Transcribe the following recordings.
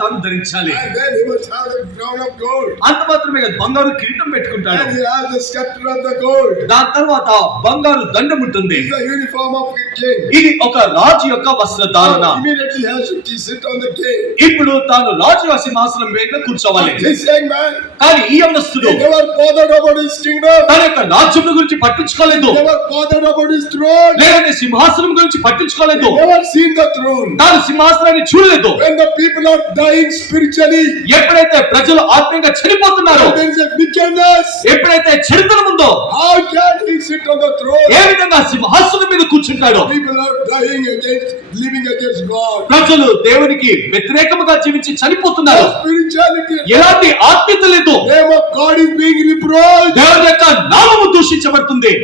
తాను ధరించాలి. And then he must have the crown of gold. అంత మాత్రమే కాదు, బంగారు కిరీటం పెట్టుకుంటాడు. And he has the scepter of the gold. దాని తర్వాత బంగారు దండం ఉంటుంది. It's the uniform of a king. ఇది ఒక రాజు యొక్క వస్త్రధారణ. Immediately he has to sit on the king. ఇప్పుడు తాను రాజు సింహాసనం మీద కూర్చోవాలి. This young man, కానీ ఈ యవనస్తుడు he never bothered about his kingdom. తన యొక్క రాజ్యం గురించి పట్టించుకోలేదు. He never bothered about his throne. లేదంటే సింహాసనం గురించి పట్టించుకోలేదు. He never seen the throne. తాను సింహాసనాన్ని చూడలేదు. When the people are dying spiritually, ఎప్పుడైతే ప్రజలు ఆత్మీయంగా చనిపోతున్నారో, there is a wickedness. ఎప్పుడైతే చెడుతనం ఉందో, How can he sit on the throne? ఏ విధంగా సింహాసనం మీద కూర్చుంటాడో. People are dying against, living against God. ప్రజలు దేవునికి వ్యతిరేకంగా జీవించి చనిపోతున్నారు. Spirituality, ఎలాంటి ఆత్మీయత లేదు. name of God is being reproached. దేవుని యొక్క నామము దూషించబడుతుంది.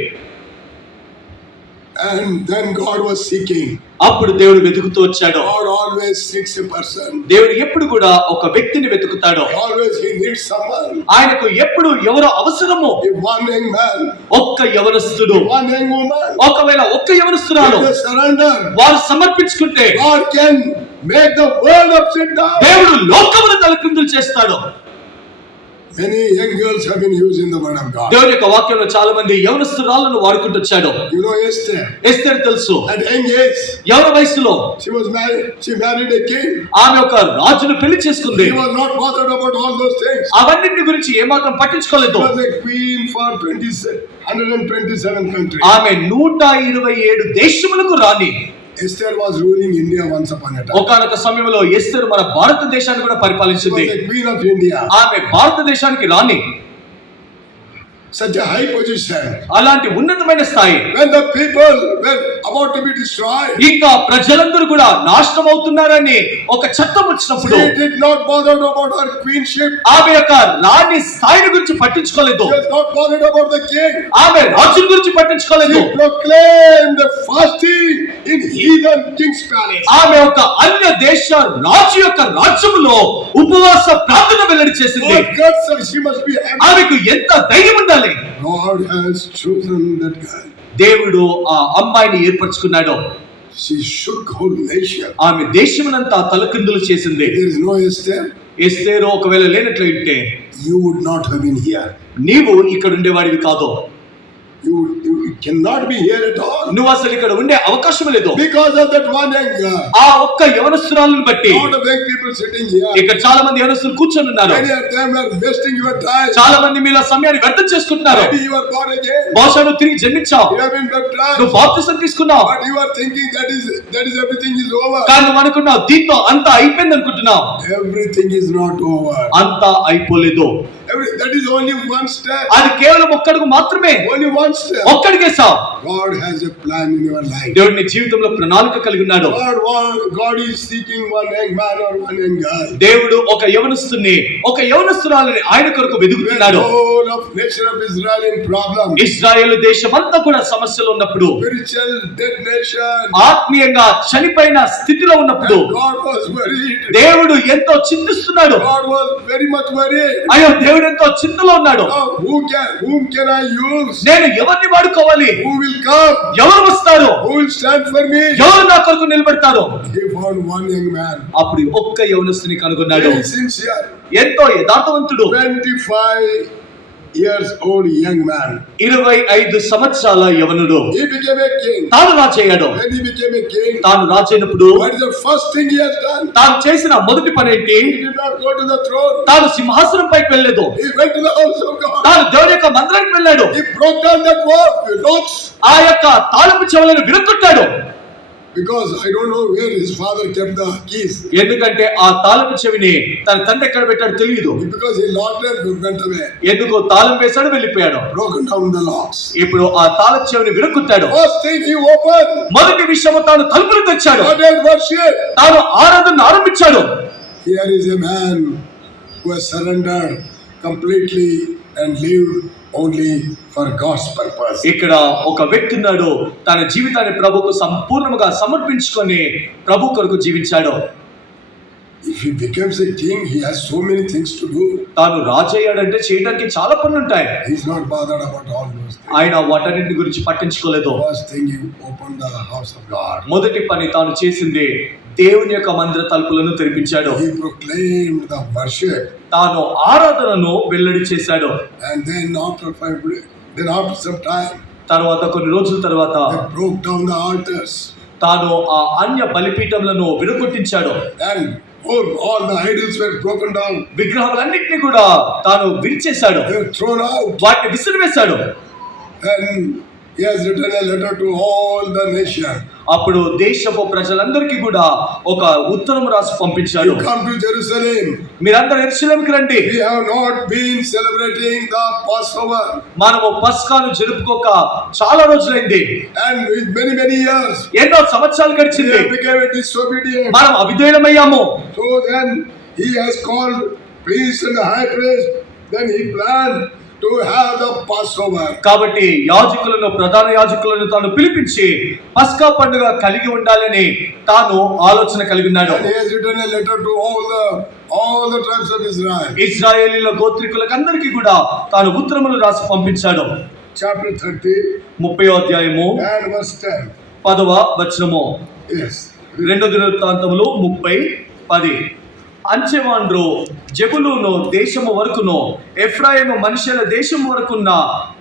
And then God was seeking. అప్పుడు దేవుడు వెతుకుతూ వచ్చాడు. God always seeks a person. దేవుడు ఎప్పుడు కూడా ఒక వ్యక్తిని వెతుకుతాడు. Always he needs someone. ఆయనకు ఎప్పుడు ఎవరు అవసరమో. If one young man, ఒక్క యవనస్తుడు, one young woman, ఒకవేళ ఒక్క యవనస్తురాలు if they surrender, వారు సమర్పించుకుంటే God can make the world upside down. దేవుడు లోకమును తలక్రిందులు చేస్తాడు. Many young girls have been used in the word of God. దేవుని యొక్క వాక్యంలో చాలా మంది యవనస్తురాలను వాడుకుంటూ వచ్చాడు. You know Esther. ఎస్తేరు తెలుసు. At young age, యవన వయసులో she was married. She married a king. ఆమె ఒక రాజును పెళ్లి చేసుకుంది. She was not bothered about all those things. అవన్నింటి గురించి ఏమాత్రం పట్టించుకోలేదు. She was a queen for 127 countries. ఆమె 127 దేశములకు రాణి. Esther was ruling India once upon a time. ఒకానొక సమయంలో ఎస్తేరు మన భారతదేశాన్ని కూడా She పరిపాలించింది. was the queen of India. ఆమె భారతదేశానికి రాణి. Such a high position. అలాంటి ఉన్నతమైన స్థాయి. When the people were about to be destroyed, ఇంకా ప్రజలందరూ కూడా నాశనం అవుతున్నారని ఒక చట్టం వచ్చినప్పుడు she did not bother about her queenship. ఆమె యొక్క రాణి స్థాయిని గురించి పట్టించుకోలేదు. She was not bothered about the king. ఆమె రాజు గురించి పట్టించుకోలేదు. She proclaimed the fasting in heathen king's palace. ఆమె ఒక అన్య దేశ రాజు యొక్క రాజ్యములో ఉపవాస ప్రార్థన వెల్లడి చేసింది. What guts she must be having. ఆమెకు ఎంత ధైర్యం ఉండాలి. God has chosen that girl. దేవుడు ఆ అమ్మాయిని ఏర్పరచుకున్నాడు. She shook whole nation. ఆమె దేశమునంతా తలకిందులు చేసింది. There is no Esther. ఎస్తేరు ఒకవేళ లేనట్లయితే You would not have been here. నీవు ఇక్కడ ఉండేవాడివి కాదు. You cannot be here at all. నువ్వు అసలు ఇక్కడ ఉండే అవకాశం లేదు. Because of that one young girl. ఆ ఒక్క యవనస్తురాలను బట్టి. Lot of young people sitting here. ఇక్కడ చాలా మంది యవనస్తులు కూర్చొని ఉన్నారు. Many of them are wasting your time. చాలా మంది మీలో సమయాన్ని వ్యర్థం చేసుకుంటున్నారు. Maybe you are born again. బహుశా నువ్వు తిరిగి జన్మించావు. You have been baptized. నువ్వు బాప్తిసం తీసుకున్నావు. But you are thinking that is everything is over. కానీ నువ్వు అనుకున్నావు దీంతో అంతా అయిపోయింది అనుకుంటున్నావు. Everything is not over. అంతా అయిపోలేదు. That is only one step. అది కేవలం ఒక్కడుగు మాత్రమే. Only one step. ఒక్కడికే సావు. God has a plan in your life. దేవుడు నీ జీవితంలో ప్రణాళిక కలిగి ఉన్నాడు. God is seeking one young man or one young girl. దేవుడు ఒక యవనస్తుని ఒక యవనస్తురాలిని ఆయన కొరకు వెతుకుతున్నాడు. The whole of nation of Israel in problem. ఇశ్రాయేలు దేశమంతా కూడా సమస్యలు ఉన్నప్పుడు, Spiritual dead nation. ఆత్మీయంగా చనిపోయిన స్థితిలో ఉన్నప్పుడు God was worried. దేవుడు ఎంతో చింతిస్తున్నాడు. God was very much worried. అయ్యో దేవుడు ఎంతో చింతలో ఉన్నాడు. Now, whom can I use? నేను ఎవరిని వాడుకోవాలి? Who will come? ఎవరు వస్తారు? Who will stand for me? ఎవరు నా కొరకు నిలబడతారు? He found one young man. అప్పుడు ఒక్క యవనస్తుని కనుగొన్నాడు. Very sincere. ఎంతో యథార్థవంతుడు. 25 years old young man. 25 సంవత్సరాల యవనుడు. He became a king. తాను రాజయ్యాడు. When he became a king, తాను రాజైనప్పుడు what is the first thing he has done? తాను చేసిన మొదటి పని ఏంటి? He did not go to the throne. తాను సింహాసనం పైకి వెళ్ళలేదు. He went to the house of God. తాను దేవుని యొక్క మందిరానికి వెళ్ళాడు. He broke down that locks. ఆ యొక్క తాళపు చెవులను విరగొట్టాడు. Because I don't know where his father kept the keys. ఎందుకంటే ఆ తాళపు చెవిని తన తండ్రి ఎక్కడ పెట్టాడో తెలియదు. Because he locked and went away. ఎందుకో తాళం వేశాడు, వెళ్ళిపోయాడు. Broken down the locks. ఇప్పుడు ఆ తాళపు చెవిని విరగొట్టాడు. First thing he opened. మొదటి విషయము తాను తలుపులు తెచ్చాడు. Started worship. తాను ఆరాధన ఆరంభించాడు. Here is a man who has surrendered completely and lived only for God's purpose. ఇక్కడ ఒక వ్యక్తి ఉన్నాడు, తన జీవితాన్ని ప్రభువుకు సంపూర్ణంగా సమర్పించుకొని ప్రభు కొరకు జీవించాడు. If he becomes a king, he has so many things to do. తాను రాజు అయ్యాడంటే చేయడానికి చాలా పనులు ఉంటాయి. He's not bothered about all those things. ఆయన వాటన్నిటి గురించి పట్టించుకోలేదు. First thing, he opened the house of God. మొదటి పని తాను చేసింది దేవుని యొక్క మందిర తలుపులను తెరిపించాడు. He proclaimed the worship. తాను ఆరాధనను వెల్లడి చేశాడు. And then after some time, తర్వాత కొన్ని రోజుల తర్వాత they broke down the altars. తాను ఆ అన్య బలిపీఠములను విడగొట్టించాడు. And all the idols were broken down. విగ్రహాలన్నింటినీ కూడా తాను విరిచేశాడు. They were thrown out. వాటిని విసిరివేశాడు. And he has written a letter to all the nation. అప్పుడు దేశపు ప్రజలందరికీ కూడా ఒక ఉత్తరం రాసి పంపించాడు. You come to Jerusalem. మీరందరూ యెరూషలేముకి రండి. We have not been celebrating the Passover. మనము పస్కాను జరుపుకోక చాలా రోజులైంది. And with many years, ఎన్నో సంవత్సరాలు we గడిచింది. became disobedient. మనం అవిధేయులమయ్యాము. So then he has called priest and the high priest. Then he planned to have the Passover. కాబట్టి యాజకులను ప్రధాన యాజకులను తాను పిలిపించి పస్కా పండుగ కలిగి ఉండాలని తాను ఆలోచన కలిగి ఉన్నాడు. And he has written a letter to all the tribes of Israel. ఇశ్రాయేలీల గోత్రికులకు అందరికీ కూడా తాను ఉత్తరములు రాసి పంపించాడు. Chapter 30 30వ అధ్యాయము and verse 10. 10వ వచనము. Yes. 2 దినవృత్తాంతములు 30:10. అంచెవాండ్రు జెబులూను దేశము వరకును ఎఫ్రాయిము మనుషుల దేశము వరకున్న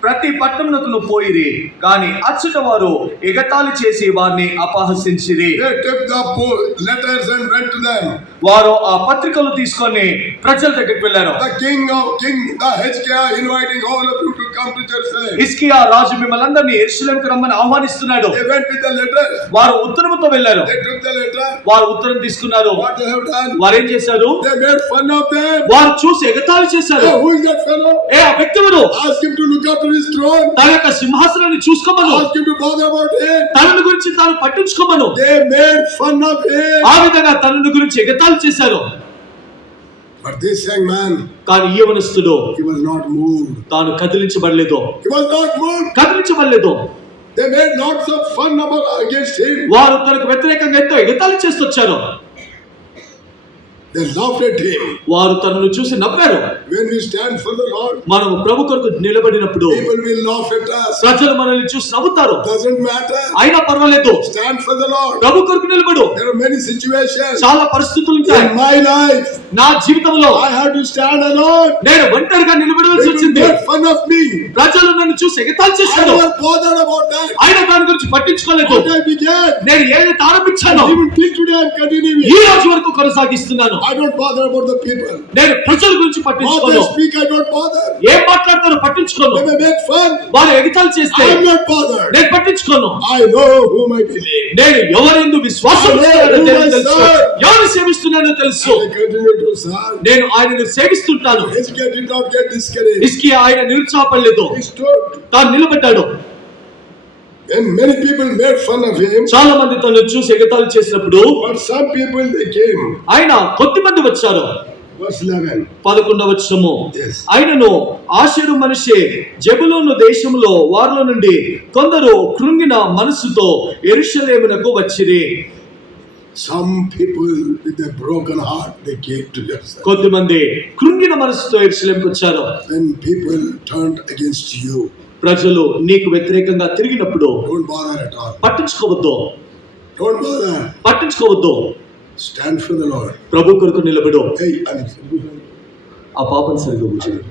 ప్రతి పట్టణమునకును పోయిరి, కానీ అచ్చట వారు ఎగతాళి చేసి వారిని అపహసించిరి. They took the letters and went to them. వారు ఆ పత్రికలు తీసుకొని ప్రజల దగ్గరికి వెళ్ళారు. The king, the Hezekiah inviting all of you to come to Jerusalem. హిజ్కియా రాజు మిమ్మల్ని అందరినీ యెరూషలేముకు రమ్మని ఆహ్వానిస్తున్నాడు. They went with the letter. వారు ఉత్తరముతో వెళ్ళారు. They took the letter. వారు ఉత్తరం తీసుకున్నారు. What they have done? వారు ఏం చేశారు? They made fun of them. వారు చూసి ఎగతాళి చేశారు. Hey, who is that fellow? ఏ ఆ వ్యక్తి ఎవరు? Ask him to look up to his throne. తన యొక్క సింహాసనాన్ని చూసుకోమను. Ask him to bother about him. తనని గురించి తాను పట్టించుకోమను. They made fun of him. ఆ విధంగా తనని గురించి ఎగతాళి చేశారు. But this young man, కానీ ఈ యవనస్తుడు he was not moved. తాను కదిలించబడలేదు. He was not moved. కదిలించబడలేదు. They made lots of fun against him. వారు తనకు వ్యతిరేకంగా ఎంతో ఎగతాళి చేస్తొచ్చారు. They laughed at him. వారు తనను చూసి నవ్వారు. When we stand for the Lord, మనం ప్రభు కొరకు నిలబడినప్పుడు people will laugh at us. ప్రజలు మనల్ని చూసి నవ్వుతారు. Doesn't matter. అయినా పర్వాలేదు. Stand for the Lord. ప్రభు కొరకు నిలబడు. There are many situations. చాలా పరిస్థితులు ఉంటాయి. In my life, నా జీవితంలో I had to stand alone. నేను ఒంటరిగా నిలబడవలసి They వచ్చింది. made fun of me. ప్రజలు నన్ను చూసి ఎగతాళి I చేశారు. never bothered about that. ఆయన దాని గురించి పట్టించుకోలేదు. What I began, నేను ఏదైతే ఆరంభించానో even till today I'm continuing. ఈ రోజు వరకు కొనసాగిస్తున్నాను. I don't bother about the people. నేను ప్రజల గురించి What పట్టించుకోను. they speak, I don't bother. ఏం మాట్లాడతారో పట్టించుకోను. They may make fun. వారు ఎగతాళి చేస్తే I am not bothered. నేను పట్టించుకోను. I know whom I believe. నేను ఎవరెందు విశ్వాసం ఉంచుతున్నానో I తెలుసు. serve. ఎవరిని సేవిస్తున్నానో తెలుసు. I continue to serve. నేను ఆయనను సేవిస్తుంటాను. Hezekiah did not get discouraged. హిజ్కియా ఆయన నిరుత్సాహపడలేదు. He stood. తాను నిలబడ్డాడు. And many people made fun of him. చాలా మంది తనను చూసి ఎగతాళి చేసినప్పుడు But some people, they came. ఆయన కొద్దిమంది వచ్చారు. Verse 11. 11వ వచనము. Yes. ఆయనను ఆషేరు మనిషి జెబులూను దేశములో వారిలో నుండి కొందరు కృంగిన మనస్సుతో యెరూషలేమునకు వచ్చిరి. Some people with a broken heart, they came to Jerusalem. కొద్దిమంది కృంగిన మనస్సుతో యెరూషలేముకు వచ్చారు. When people turned against you, ప్రజలు నీకు వ్యతిరేకంగా తిరిగినప్పుడు don't bother at all. పట్టించుకోవద్దు. Don't bother. పట్టించుకోవద్దు. Stand for the Lord. ప్రభు కొరకు నిలబడు. Hey, Alex. ఆ పాపను సరిగా కూర్చోండి.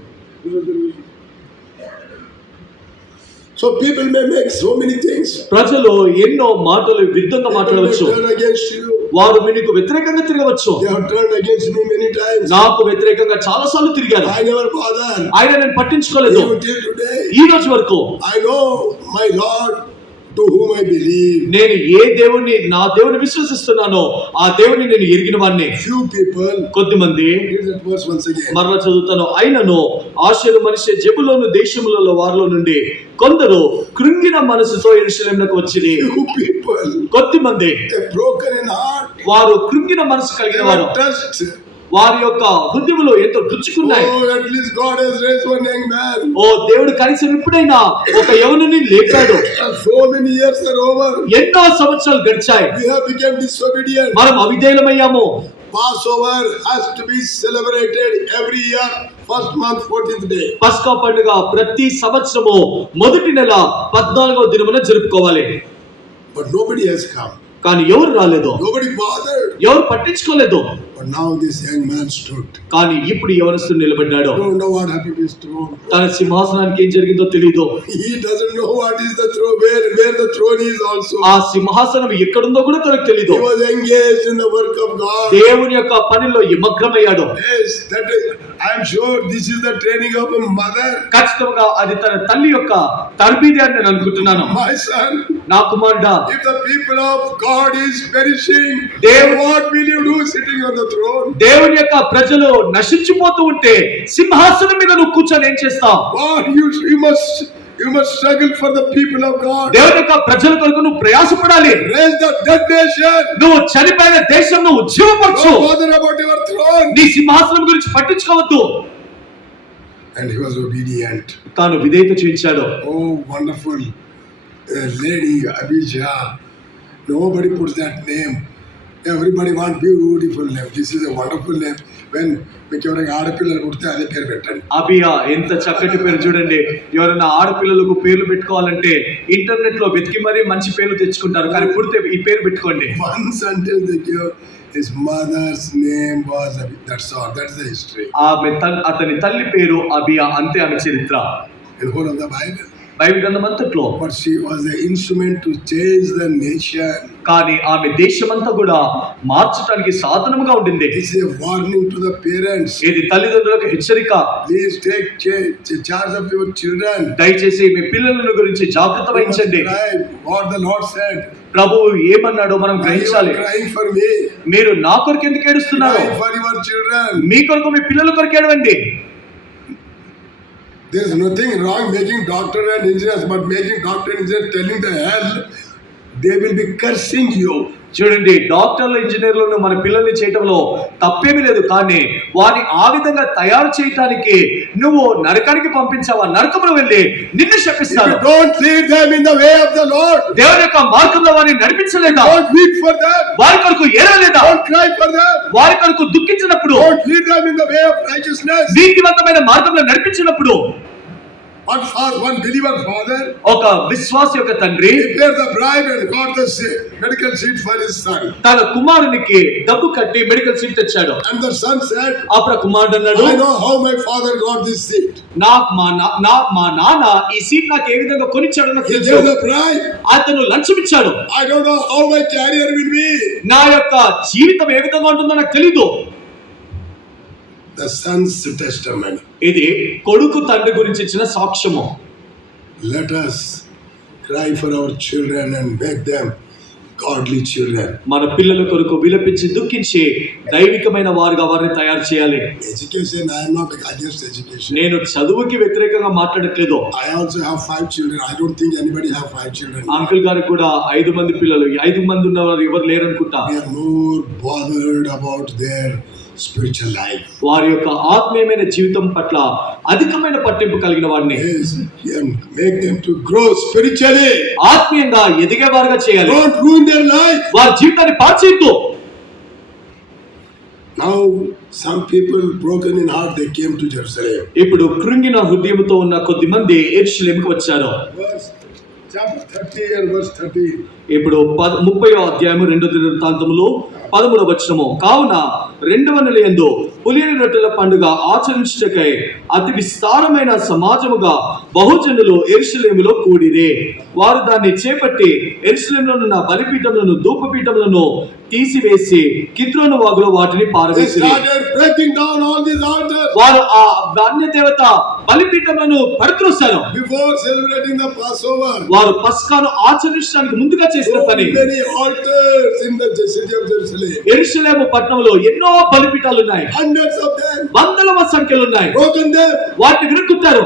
So people may make so many things. ప్రజలు ఎన్నో మాటలు విరుద్ధంగా People may మాట్లాడవచ్చు. turn against you. వారు మీకు వ్యతిరేకంగా తిరగవచ్చు. They have turned against me many times. నాకు వ్యతిరేకంగా చాలా సార్లు తిరిగారు. I never bothered. ఆయన నేను పట్టించుకోలేదు. Even till today, ఈ రోజు వరకు I know my Lord to whom I believe. నేను ఏ దేవుని నా దేవుని విశ్వసిస్తున్నానో ఆ దేవుని నేను ఎరిగిన వాడిని. Few people, కొద్దిమంది read that verse once again. మరలా చదువుతాను. ఆయనను ఆషేరు మనిషి జెబులూను దేశములలో వారిలో నుండి కొందరు కృంగిన మనసుతో యెరూషలేమునకు వచ్చిరి. Few people, కొద్దిమంది a broken in heart, వారు కృంగిన మనసు they కలిగిన వారు. were touched. వారి యొక్క హృదయములో ఎంతో గుచ్చుకున్నాయి. Oh, at least God has raised one young man. ఓ దేవుడు కనీసం ఇప్పుడైనా ఒక యవనుని లేపాడు. So many years are over. ఎన్నో సంవత్సరాలు గడిచాయి. We have become disobedient. మనం అవిధేయులమయ్యాము. Passover has to be celebrated every year, first month, 14th day. పస్కా పండుగ ప్రతి సంవత్సరము మొదటి నెల 14వ దినమున జరుపుకోవాలి. But nobody has come. కానీ ఎవరు రాలేదు, Nobody bothered. ఎవరు పట్టించుకోలేదు. But now this young man stood. కానీ ఇప్పుడు యవనస్తుడు నిలబడ్డాడు. Don't know what happened to his throne. తన సింహాసనానికి ఏం జరిగిందో తెలియదు. He doesn't know what is the throne, where the throne is also. ఆ సింహాసనం ఎక్కడుందో కూడా తనకు తెలియదు. He was engaged in the work of God. దేవుని యొక్క పనిలో నిమగ్నమయ్యాడు. Yes, that is, I am sure this is the training of a mother. ఖచ్చితంగా అది తన తల్లి యొక్క తర్బీదే అని నేను అనుకుంటున్నాను. My son, నా కుమారుడా, if the people of God is perishing, Dev- then what will you do sitting on the throne? దేవుని యొక్క ప్రజలు నశించిపోతూ ఉంటే సింహాసనం మీద నువ్వు కూర్చొని ఏం చేస్తావు? What you must struggle for the people of God. దేవుని యొక్క ప్రజల కొరకు నువ్వు ప్రయాసపడాలి. Raise the dead nation. నువ్వు చనిపోయిన దేశంలో ఉద్యోగపరచు. Don't bother about your throne. నీ సింహాసనం గురించి పట్టించుకోవద్దు. And he was obedient. తాను విధేయత చూపించాడు. Oh, wonderful lady Abijah. Nobody puts that name. Everybody want beautiful name. This is a wonderful name. When మీకు ఎవరైనా ఆడపిల్లలు పుడితే అదే పేరు పెట్టండి. అబియా ఎంత చక్కటి పేరు చూడండి. ఎవరైనా ఆడపిల్లలకు పేర్లు పెట్టుకోవాలంటే ఇంటర్నెట్ లో వెతికి మరీ మంచి పేర్లు తెచ్చుకుంటారు. కానీ పుడితే ఈ పేరు పెట్టుకోండి. One sentence they give, his mother's name was Abi. That's all. That's the history. అతని తల్లి పేరు అబియా, అంతే ఆమె చరిత్ర. In whole of the Bible. Bible గ్రంథం అంతట్లో. But she was the instrument to change the nation. కానీ ఆమె దేశమంతా కూడా మార్చడానికి సాధనముగా ఉండింది. This is a warning to the parents. ఇది తల్లిదండ్రులకు హెచ్చరిక. Please take charge of your children. దయచేసి మీ పిల్లల గురించి జాగ్రత్త వహించండి. What the Lord said. ప్రభువు ఏమన్నాడో మనం గ్రహించాలి. You are crying for me. మీరు నా కొరకు ఎందుకు ఏడుస్తున్నారు? Cry for your children. మీ కొరకు మీ పిల్లల కొరకు ఏడవండి. There is nothing wrong making doctor and engineers, but making doctor and engineers telling the hell, they will be cursing you. చూడండి, డాక్టర్లు ఇంజనీర్లను మన పిల్లల్ని చేయటంలో తప్పేమీ లేదు. కానీ వారిని ఆ విధంగా తయారు చేయటానికి నువ్వు నరకానికి పంపించావా, నరకమును వెళ్ళి నిన్ను శపిస్తాను. Don't lead them in the way of the Lord. దేవుని యొక్క మార్గంలో వారిని నడిపించలేదా? Don't weep for them. వారి కొరకు ఏడవలేదా? Don't cry for them. వారి కొరకు దుఃఖించినప్పుడు, Don't lead them in the way of righteousness. నీతివంతమైన మార్గంలో నడిపించినప్పుడు, One believer father, ఒక విశ్వాస యొక్క తండ్రి prepared the bribe and got the medical seat for his son. తన కుమారునికి డబ్బు కట్టి మెడికల్ సీట్ తెచ్చాడు. And the son said, అప్పుడు కుమారుడు అన్నాడు, I know how my father got this seat. మా నాన్న ఈ సీట్ నాకు ఏ విధంగా కొనిచ్చాడో నాకు He తెలుసు. gave the bribe. అతను లంచం ఇచ్చాడు. I don't know how my career will be. నా యొక్క జీవితం ఏ విధంగా ఉంటుందో నాకు తెలీదు. The son's testimony. ఇది కొడుకు తండ్రి గురించి ఇచ్చిన సాక్ష్యము. Let us cry for our children and make them godly children. మన పిల్లల కొరకు విలపించి దుఃఖించి దైవికమైన వారుగా వారిని తయారు చేయాలి. Education, I am not against education. నేను చదువుకి వ్యతిరేకంగా మాట్లాడట్లేదు. I also have 5 children. I don't think anybody have 5 children. Uncle గారికి కూడా 5 మంది పిల్లలు. 5 మంది ఉన్నవారు ఎవరు లేరనుకుంటా. We are more bothered about their spiritual life. వారి యొక్క ఆత్మీయమైన జీవితం పట్ల అధికమైన పట్టింపు కలిగిన వారిని Yes, and make them to grow spiritually. ఆత్మీయంగా ఎదిగే వారుగా చేయాలి. Don't ruin their life. వారి జీవితాన్ని పాడు చేయొద్దు. Now some people broken in heart, they came to Jerusalem. ఇప్పుడు కృంగిన హృదయంతో ఉన్న కొద్ది మంది యెరూషలేముకు వచ్చారు. Chapter 30 and verse 13. ఇప్పుడు 30వ అధ్యాయము 2వ దినవృత్తాంతములో 13వ వచనము. కావున 2వ నెల యందు పులియని రొట్టెల పండుగ ఆచరించుటకై అతి విస్తారమైన సమాజముగా బహుజనులు యెరూషలేములో కూడిరి. వారు దాన్ని చేపట్టి యెరూషలేములో ఉన్న బలిపీఠములను ధూపపీఠములను తీసివేసి కిద్రోను వాగులో వాటిని They పారవేసిరి. started breaking down all these altars. వారు ఆ అన్య దేవత బలిపీఠములను పడత్రోశారు. Before celebrating the Passover, వారు పస్కాను ఆచరించడానికి ముందుగా చేసిన so పని. many altars in the city of Jerusalem. యెరూషలేము పట్టణంలో ఎన్నో బలిపీఠాలు ఉన్నాయి. Hundreds of them. వందల సంఖ్యలు ఉన్నాయి. Broken them. వాటిని విరుక్కుతారు.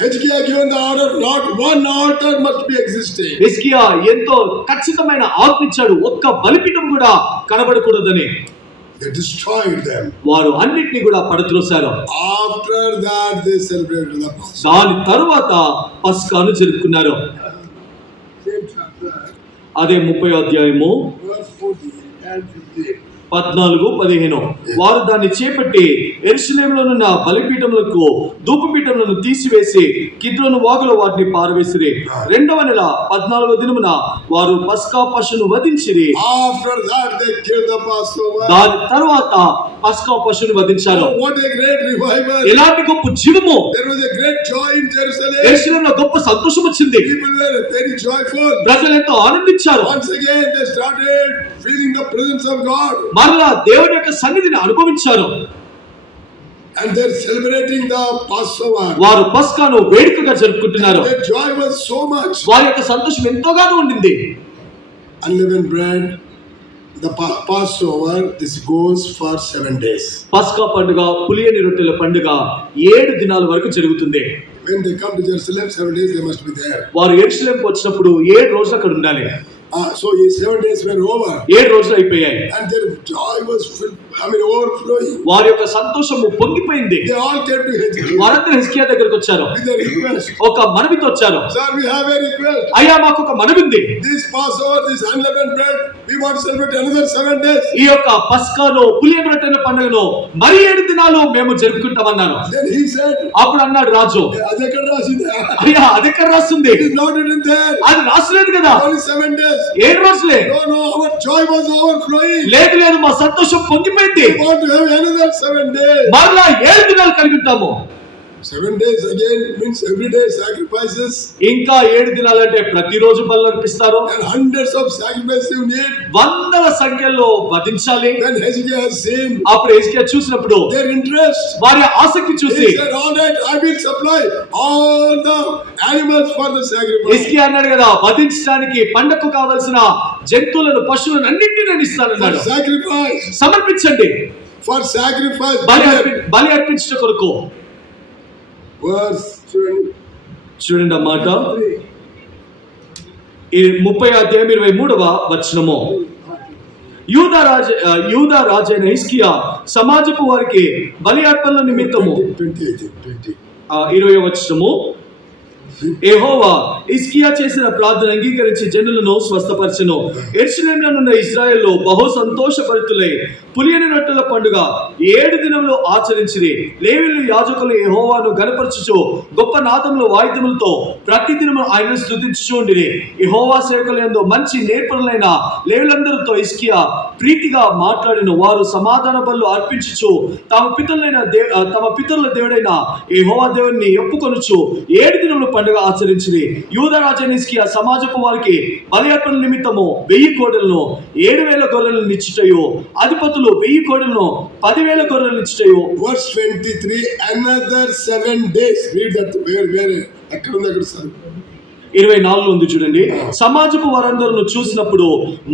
Hezekiah given the order, not one altar must be existing. హిజ్కియా ఎంతో ఖచ్చితమైన ఆజ్ఞ ఇచ్చాడు, ఒక్క బలిపీఠం కూడా కనబడకూడదని. They destroyed them. వారు అన్నిటిని కూడా పడత్రోశారు. After that they celebrated the Passover. దాని తరువాత పస్కాను జరుపుకున్నారు. Same chapter, అదే 30వ అధ్యాయము verse 14. and 15. 14-15 వారు దాన్ని చేపట్టి యెరూషలేములోనున్న బలిపీఠములకు ధూపపీఠములను తీసివేసి కిద్రోను వాగులో వాటిని పారవేసిరి. 2వ నెల 14వ దినమున వారు పస్కా పశువును వధించిరి. After that they killed the Passover. దాని తరువాత పస్కా పశువును వధించారు. Oh, what a great revival. ఎలాంటి గొప్ప జీవము! There was a great joy in Jerusalem. యెరూషలేములో గొప్ప సంతోషం వచ్చింది. People were very joyful. ప్రజలు ఎంతో ఆనందించారు. Once again they started feeling the presence of God. మరలా దేవుని యొక్క సన్నిధిని అనుభవించారు. And they're celebrating the Passover. వారు పస్కాను వేడుకగా జరుపుకుంటున్నారు. Their joy was so much. వారి యొక్క సంతోషం ఎంతోగానో ఉండింది. Unleavened bread, the Passover, this goes for 7 days. పస్కా పండుగ, పులియని రొట్టెల పండుగ 7 దినాల వరకు జరుగుతుంది. When they come to Jerusalem, 7 days they must be there. వారు యెరూషలేముకు వచ్చినప్పుడు 7 రోజులు అక్కడ ఉండాలి. So 7 days were over. 7 రోజులు అయిపోయాయి. And their joy was overflowing. వారి యొక్క సంతోషము పొంగిపోయింది. They all came to Hezekiah వారందరూ హిజ్కియా దగ్గరికి వచ్చారు. with a request. ఒక మనవితో వచ్చారు. Sir, we have a request. అయ్యా, మాకు ఒక మనవి ఉంది. This Passover, this unleavened bread, we want to celebrate another 7 days. ఈ యొక్క పస్కాను, పులియని రొట్టెల పండుగను మరి 7 దినాలు మేము జరుపుకుంటామన్నారు. Then he said, అప్పుడు అన్నాడు రాజు, "Adhe kada rasida." అయ్యా, అదెక్కడ రాస్తుంది? It is not written there. అది రాసలేదు కదా. Only 7 days. 7 రోజులే. No, our joy was overflowing. లేదు లేదు, మా సంతోషం పొంగిపోయింది. We want to have another 7 days. మరలా 7 దినాలు కలిగి ఉంటాము. 7 days again means every day sacrifices. ఇంకా 7 దినాలంటే ప్రతిరోజు బలులు అర్పిస్తారు. And hundreds of sacrifices you need. వందల సంఖ్యలో వధించాలి. When Hezekiah has seen అప్పుడు హిజ్కియా చూసినప్పుడు their interest, వారి ఆసక్తి చూసి he said, "All right, I will supply all the animals for the sacrifice." హిజ్కియా అన్నాడు కదా, వధించడానికి పండకు కావలసిన జంతువులను, పశువులను అన్నింటినీ నేను ఇస్తానన్నాడు. For sacrifice. సమర్పించండి. For sacrifice. బలి అర్పించట కొరకు. Verse చూడండి ఆ మాట. 30-23 వచనము. యూదా రాజైన హిజ్కియా సమాజపు వారికి బలి అర్పణల నిమిత్తము 20వ వచనము. యెహోవా హిజ్కియా చేసిన ప్రార్థన అంగీకరించి జనులను స్వస్థపరచెను. యెరూషలేములో ఉన్న ఇశ్రాయేలు బహు సంతోషభరితులై పులియని రొట్టెల పండుగ 7 దినములు ఆచరించిరి. లేవీయులు యాజకులు యెహోవాను గణపరచుచు గొప్ప నాదములు వాయిద్యములతో ప్రతి దినము ఆయనను స్తుతించుచు ఉండిరి. యెహోవా సేవకుల యందు మంచి నేర్పరులైన లేవీయులందరితో హిజ్కియా ప్రీతిగా మాట్లాడిన వారు సమాధాన బలులు అర్పించుచు తమ పితరుల దేవుడైన యెహోవా దేవుని ఒప్పుకొనుచు 7 దినముల పండుగ ఆచరించింది. యూదా రాజైన హిజ్కియా సమాజపు వారికి బలి అర్పణ నిమిత్తము 1000 కోడెలను 7000 గొర్రెలను ఇచ్చుటయు, అధిపతులు 1000 కోడెలను 10,000 గొర్రెలను ఇచ్చుటయు. Verse 23, another 7 days. Read that. Where? ఎక్కడ ఉంది అక్కడ సార్. 24 ఉంది చూడండి. సమాజపు వారందరూ చూసినప్పుడు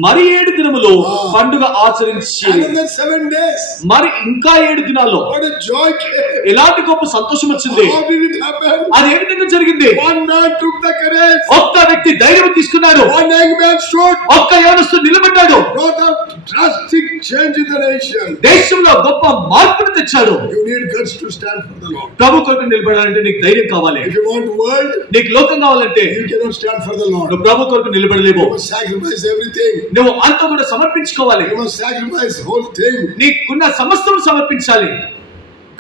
మరి 7 దినములు పండుగ ఆచరించి Another 7 days. మరి ఇంకా 7 దినాల్లో What a joy came. ఎలాంటి గొప్ప సంతోషం వచ్చింది. How did it happen? అది ఏ విధంగా జరిగింది? One man took the courage. ఒక్క వ్యక్తి ధైర్యం తీసుకున్నాడు. One young man stood. ఒక్క యవనస్తుడు నిలబడ్డాడు. Brought a drastic change in the nation. దేశంలో గొప్ప మార్పును తెచ్చాడు. You need guts to stand for the Lord. ప్రభు కొరకు నిలబడాలంటే నీకు ధైర్యం కావాలి. If you want world, నీకు లోకం కావాలంటే you cannot stand for the Lord. నువ్వు ప్రభు కొరకు నిలబడలేవు. You must sacrifice everything. నువ్వు అంతా కూడా సమర్పించుకోవాలి. You must sacrifice whole thing. నీకున్న సమస్తం సమర్పించాలి.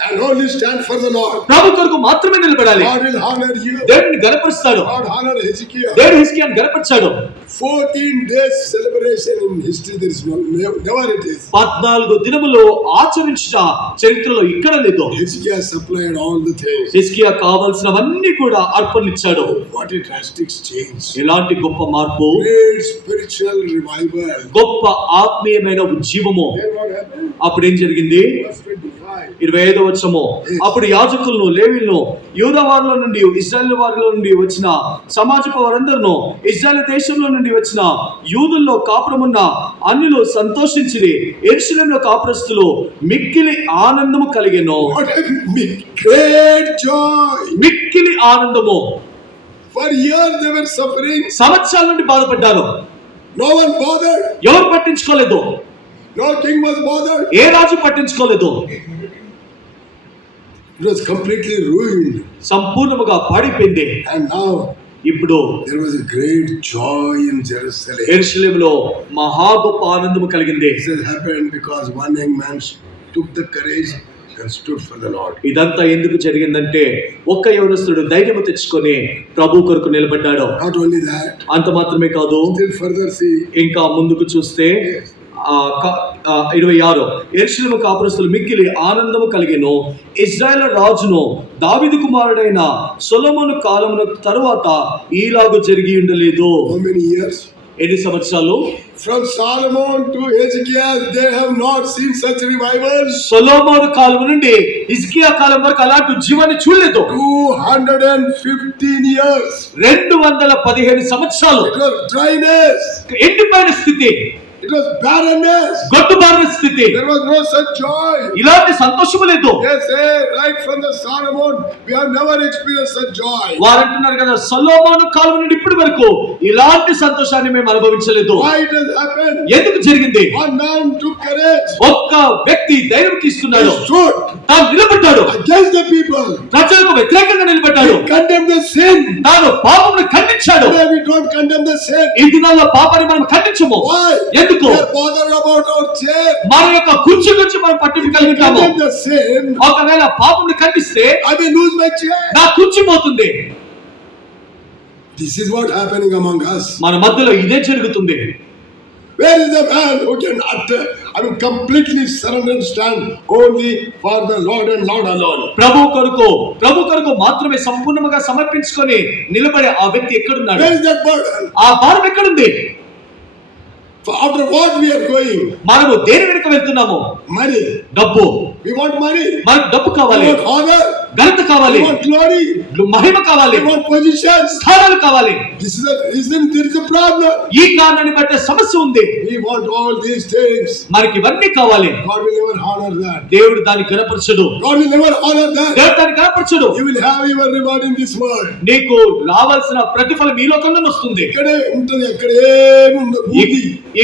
And only stand for the Lord. ప్రభు కొరకు మాత్రమే నిలబడాలి. God will honor you. దేవుడిని గణపరుస్తాడు. God honor Hezekiah. దేవుడు హిజ్కియాను గణపరిచాడు. 14 days celebration in history. There is never it is. 14 దినములు ఆచరించిన చరిత్రలో ఇక్కడ లేదు. Hezekiah supplied all the things. హిజ్కియా కావాల్సినవన్నీ కూడా అర్పణించాడు. What a drastic change. ఎలాంటి గొప్ప మార్పు. Great spiritual revival. గొప్ప ఆత్మీయమైన ఉజ్జీవము. Then what happened? అప్పుడు ఏం జరిగింది? Verse 25. 25వ వచనము. అప్పుడు యాజకులను, లేవీయులను, యూదా వారిలో నుండి, ఇశ్రాయేలు వారిలో నుండి వచ్చిన సమాజపు వారందరూ, ఇశ్రాయేలు దేశంలో నుండి వచ్చిన యూదుల్లో కాపురమున్న అన్యులు సంతోషించిరి. యెరూషలేములో కాపురస్తులు మిక్కిలి ఆనందము కలిగెను. What a great joy. మిక్కిలి ఆనందము. For years they were suffering. సంవత్సరాల నుండి బాధపడ్డారు. No one bothered. ఎవరు పట్టించుకోలేదు. No king was bothered. ఏ రాజు పట్టించుకోలేదు. It was completely ruined. సంపూర్ణముగా పాడిపోయింది. And now ఇప్పుడు there was a great joy in Jerusalem. యెరూషలేములో మహా గొప్ప ఆనందము కలిగింది. This happened because one young man took the courage and stood for the Lord. ఇదంతా ఎందుకు జరిగిందంటే ఒక్క యవనస్తుడు ధైర్యం తెచ్చుకొని ప్రభు కొరకు నిలబడ్డాడు. Not only that, అంత మాత్రమే కాదు, still further see, ఇంకా ముందుకు చూస్తే 26 యెరూషలేము కాపురస్తులు మిక్కిలి ఆనందము కలిగెను. ఇశ్రాయేలు రాజును దావీదు కుమారుడైన సొలొమోను కాలమున తరువాత ఈలాగు జరిగి ఉండలేదు. how many years? ఎన్ని సంవత్సరాలు? From Solomon to Hezekiah, they have not seen such revival. సొలొమోను కాలం నుండి హిజ్కియా కాలం వరకు అలాంటి జీవాన్ని చూడలేదు. 215 years. 215 సంవత్సరాలు. It was dryness. ఎండిపోయిన స్థితి, It was barrenness. గొట్టుబారిన స్థితి. There was no such joy. ఇలాంటి సంతోషము లేదు. They say right from the Solomon, we have never experienced such joy. వారు అంటున్నారు కదా, సొలొమోను కాలం నుండి ఇప్పటి వరకు ఇలాంటి సంతోషాన్ని మేము అనుభవించలేదు. Why it has happened? ఎందుకు జరిగింది? One man took courage. ఒక్క వ్యక్తి ధైర్యం తీసుకున్నాడు, He stood తాను నిలబడ్డాడు, against the people. ప్రజలకు వ్యతిరేకంగా నిలబడ్డాడు, He condemned the sin. తాను పాపమును ఖండించాడు. Today we don't condemn the sin. ఈ దినాల్లో పాపాన్ని మనం ఖండించము. Why? ఎందుకు? We are bothered about our chair. మన యొక్క కుర్చీ గురించి మనం పట్టింపు కలిగి ఉంటాము. Condemn the sin. ఒకవేళ పాపమును ఖండిస్తే I will lose my chair. నా కుర్చీ పోతుంది. This is what happening among us. మన మధ్యలో ఇదే జరుగుతుంది. Where is the man who can completely surrender and stand only for the Lord and Lord alone? ప్రభు కొరకు మాత్రమే సంపూర్ణంగా సమర్పించుకొని నిలబడే ఆ వ్యక్తి ఎక్కడున్నాడు? Where is that burden? ఆ భారం ఎక్కడుంది? After what we are going? మనము దేని వెనుక వెళ్తున్నాము? Money. డబ్బు. We want money. మనకు డబ్బు కావాలి, We want honor. ఘనత కావాలి, We want glory. మహిమ కావాలి, We want positions. స్థానాలు కావాలి. This is the reason there is a problem. ఈ కారణాన్ని బట్టే సమస్య ఉంది. We want all these things. మనకి ఇవన్నీ కావాలి. God will never honor that. దేవుడు దాన్ని గణపరచడు. God will never honor that. దేవుడు దాన్ని గణపరచడు. You will have your reward in this world. నీకు రావాల్సిన ప్రతిఫలం ఈ లోకంలోనే వస్తుంది. ఇక్కడే ఉంటుంది, అక్కడే ఉండదు.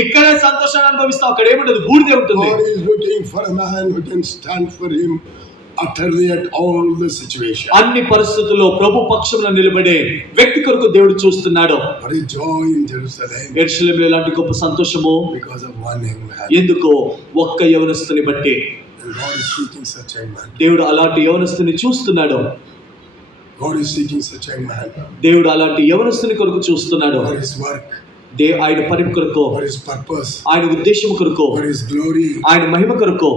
ఇక్కడే సంతోషాన్ని అనుభవిస్తావు, అక్కడ ఏముండదు, బూడిదే ఉంటుంది. God is looking for a man who can stand for him utterly at all the situations. అన్ని పరిస్థితుల్లో ప్రభు పక్షంలో నిలబడే వ్యక్తి కొరకు దేవుడు చూస్తున్నాడు. What is joy in Jerusalem? యెరూషలేములో ఇలాంటి గొప్ప సంతోషము Because of one young man. ఎందుకో ఒక్క యవనస్తుని బట్టి. And God is seeking such a man. దేవుడు అలాంటి యవనస్తుని చూస్తున్నాడు. God is seeking such a man దేవుడు అలాంటి యవనస్తుని కొరకు చూస్తున్నాడు. for his work, ఆయన పని కొరకు, for his purpose, ఆయన ఉద్దేశం కొరకు, for his glory. ఆయన మహిమ కొరకు,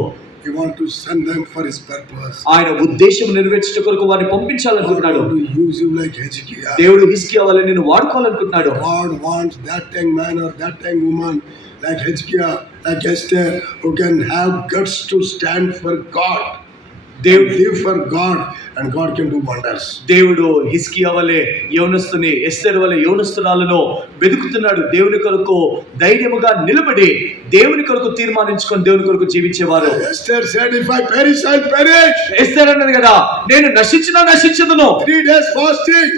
He wants to send them for his purpose. ఆయన ఉద్దేశం నెరవేర్చడం కొరకు వారిని God పంపించాలనుకుంటున్నాడు. wants to use you like Hezekiah. దేవుడు హిజ్కియా వలె నిన్ను వాడుకోవాలనుకుంటున్నాడు. God wants that young man or that young woman like Hezekiah, like Esther, who can have guts to stand for God. దేవుడు Live for God, and God can do wonders. దేవుడు హిజ్కియా వలె యవనస్తుని, ఎస్తేరు వలె యవనస్తురాలను వెతుకుతున్నాడు. దేవుని కొరకు ధైర్యముగా నిలబడి దేవుని కొరకు తీర్మానించుకొని దేవుని కొరకు జీవించేవారు. Esther said, if I perish, I'll perish. ఎస్తేరు అన్నది కదా, నేను నశించదును. 3 days fasting.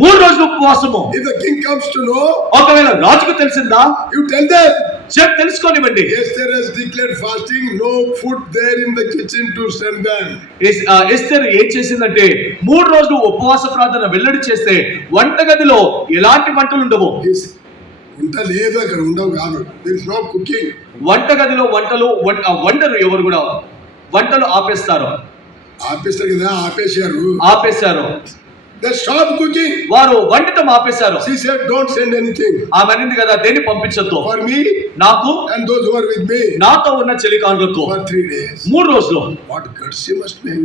3 రోజులు ఉపవాసము. If the king comes to know, ఒకవేళ రాజుకు తెలిసిందా, you tell them. తెలుసుకోనివ్వండి. Esther has declared fasting, no food there in the kitchen to send them. ఎస్తేరు ఏం చేసిందంటే 3 రోజులు ఉపవాస ప్రార్థన వెల్లడి చేస్తే వంటగదిలో ఎలాంటి వంటలు ఉండవు. వంట లేదు, అక్కడ ఉండవు కాదు. there is no cooking. వంటగదిలో వంటలు ఎవరు కూడా వంటలు ఆపేస్తారు. ఆపేస్తారు కదా, ఆపేశారు. They stopped cooking. వారు వంటటం ఆపేశారు. She said, don't send anything. ఆమె అనింది కదా, దేన్ని పంపించొద్దు. For me, నాకు, and those who are with me. నాతో ఉన్న చెలికాండ్లకు. For 3 days. 3 రోజులు. What guts she must be.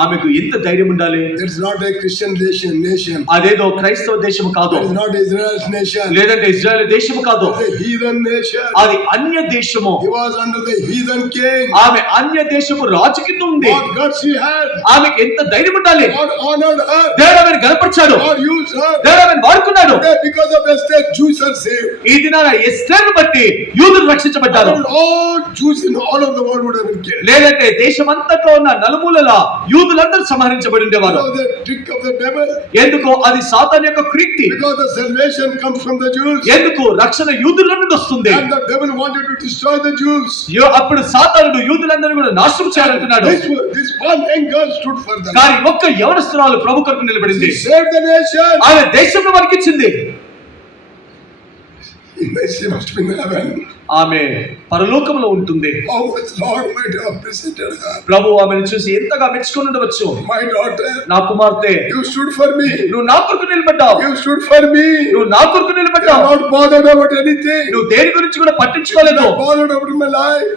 ఆమెకు ఎంత ధైర్యం ఉండాలి. That is not a Christian nation. అదేదో క్రైస్తవ దేశం కాదు. That is not Israel's nation. లేదంటే ఇజ్రాయెల్ దేశం కాదు. It is a heathen nation. అది అన్య దేశము. He was under the heathen king. ఆమె అన్య దేశపు రాజు కింద ఉంది. What guts she had. ఆమెకు ఎంత ధైర్యం ఉండాలి. God honored her. దేవుడు ఆమెను గణపరిచాడు. God used her. దేవుడు ఆమెను వాడుకున్నాడు. Because of Esther, Jews are saved. ఈ దినాన ఎస్తేరును బట్టి యూదులు రక్షించబడ్డారు. All Jews in all of the world would have been killed. లేదంటే దేశమంతట్లో ఉన్న నలుమూలల యూదులందరూ సంహరించబడి ఉండేవారు. Because the trick of the devil. ఎందుకు? అది సాతాను యొక్క క్రీక్తి. Because the salvation comes from the Jews. ఎందుకు? రక్షణ యూదుల నుండి వస్తుంది. And the devil wanted to destroy the Jews. అప్పుడు సాతానుడు యూదులందరినీ కూడా నాశనం చేయాలనుకున్నాడు. This one young girl stood for them. కానీ ఒక్క యవనస్తురాలు ప్రభు కొరకు నిలబడింది. She saved the nation. ఆమె దేశంలో వరకిచ్చింది. She must be in heaven. ఆమె పరలోకంలో ఉంటుంది. How much Lord might have appreciated her. ప్రభు ఆమెను చూసి ఎంతగా మెచ్చుకొని ఉండవచ్చు. My daughter, నా కుమార్తె, you stood for me. నువ్వు నా కొరకు నిలబడ్డావు. You stood for me. నువ్వు నా కొరకు You నిలబడ్డావు. are not bothered about anything. నువ్వు దేని గురించి కూడా పట్టించుకోలేదు. You are not bothered about my life.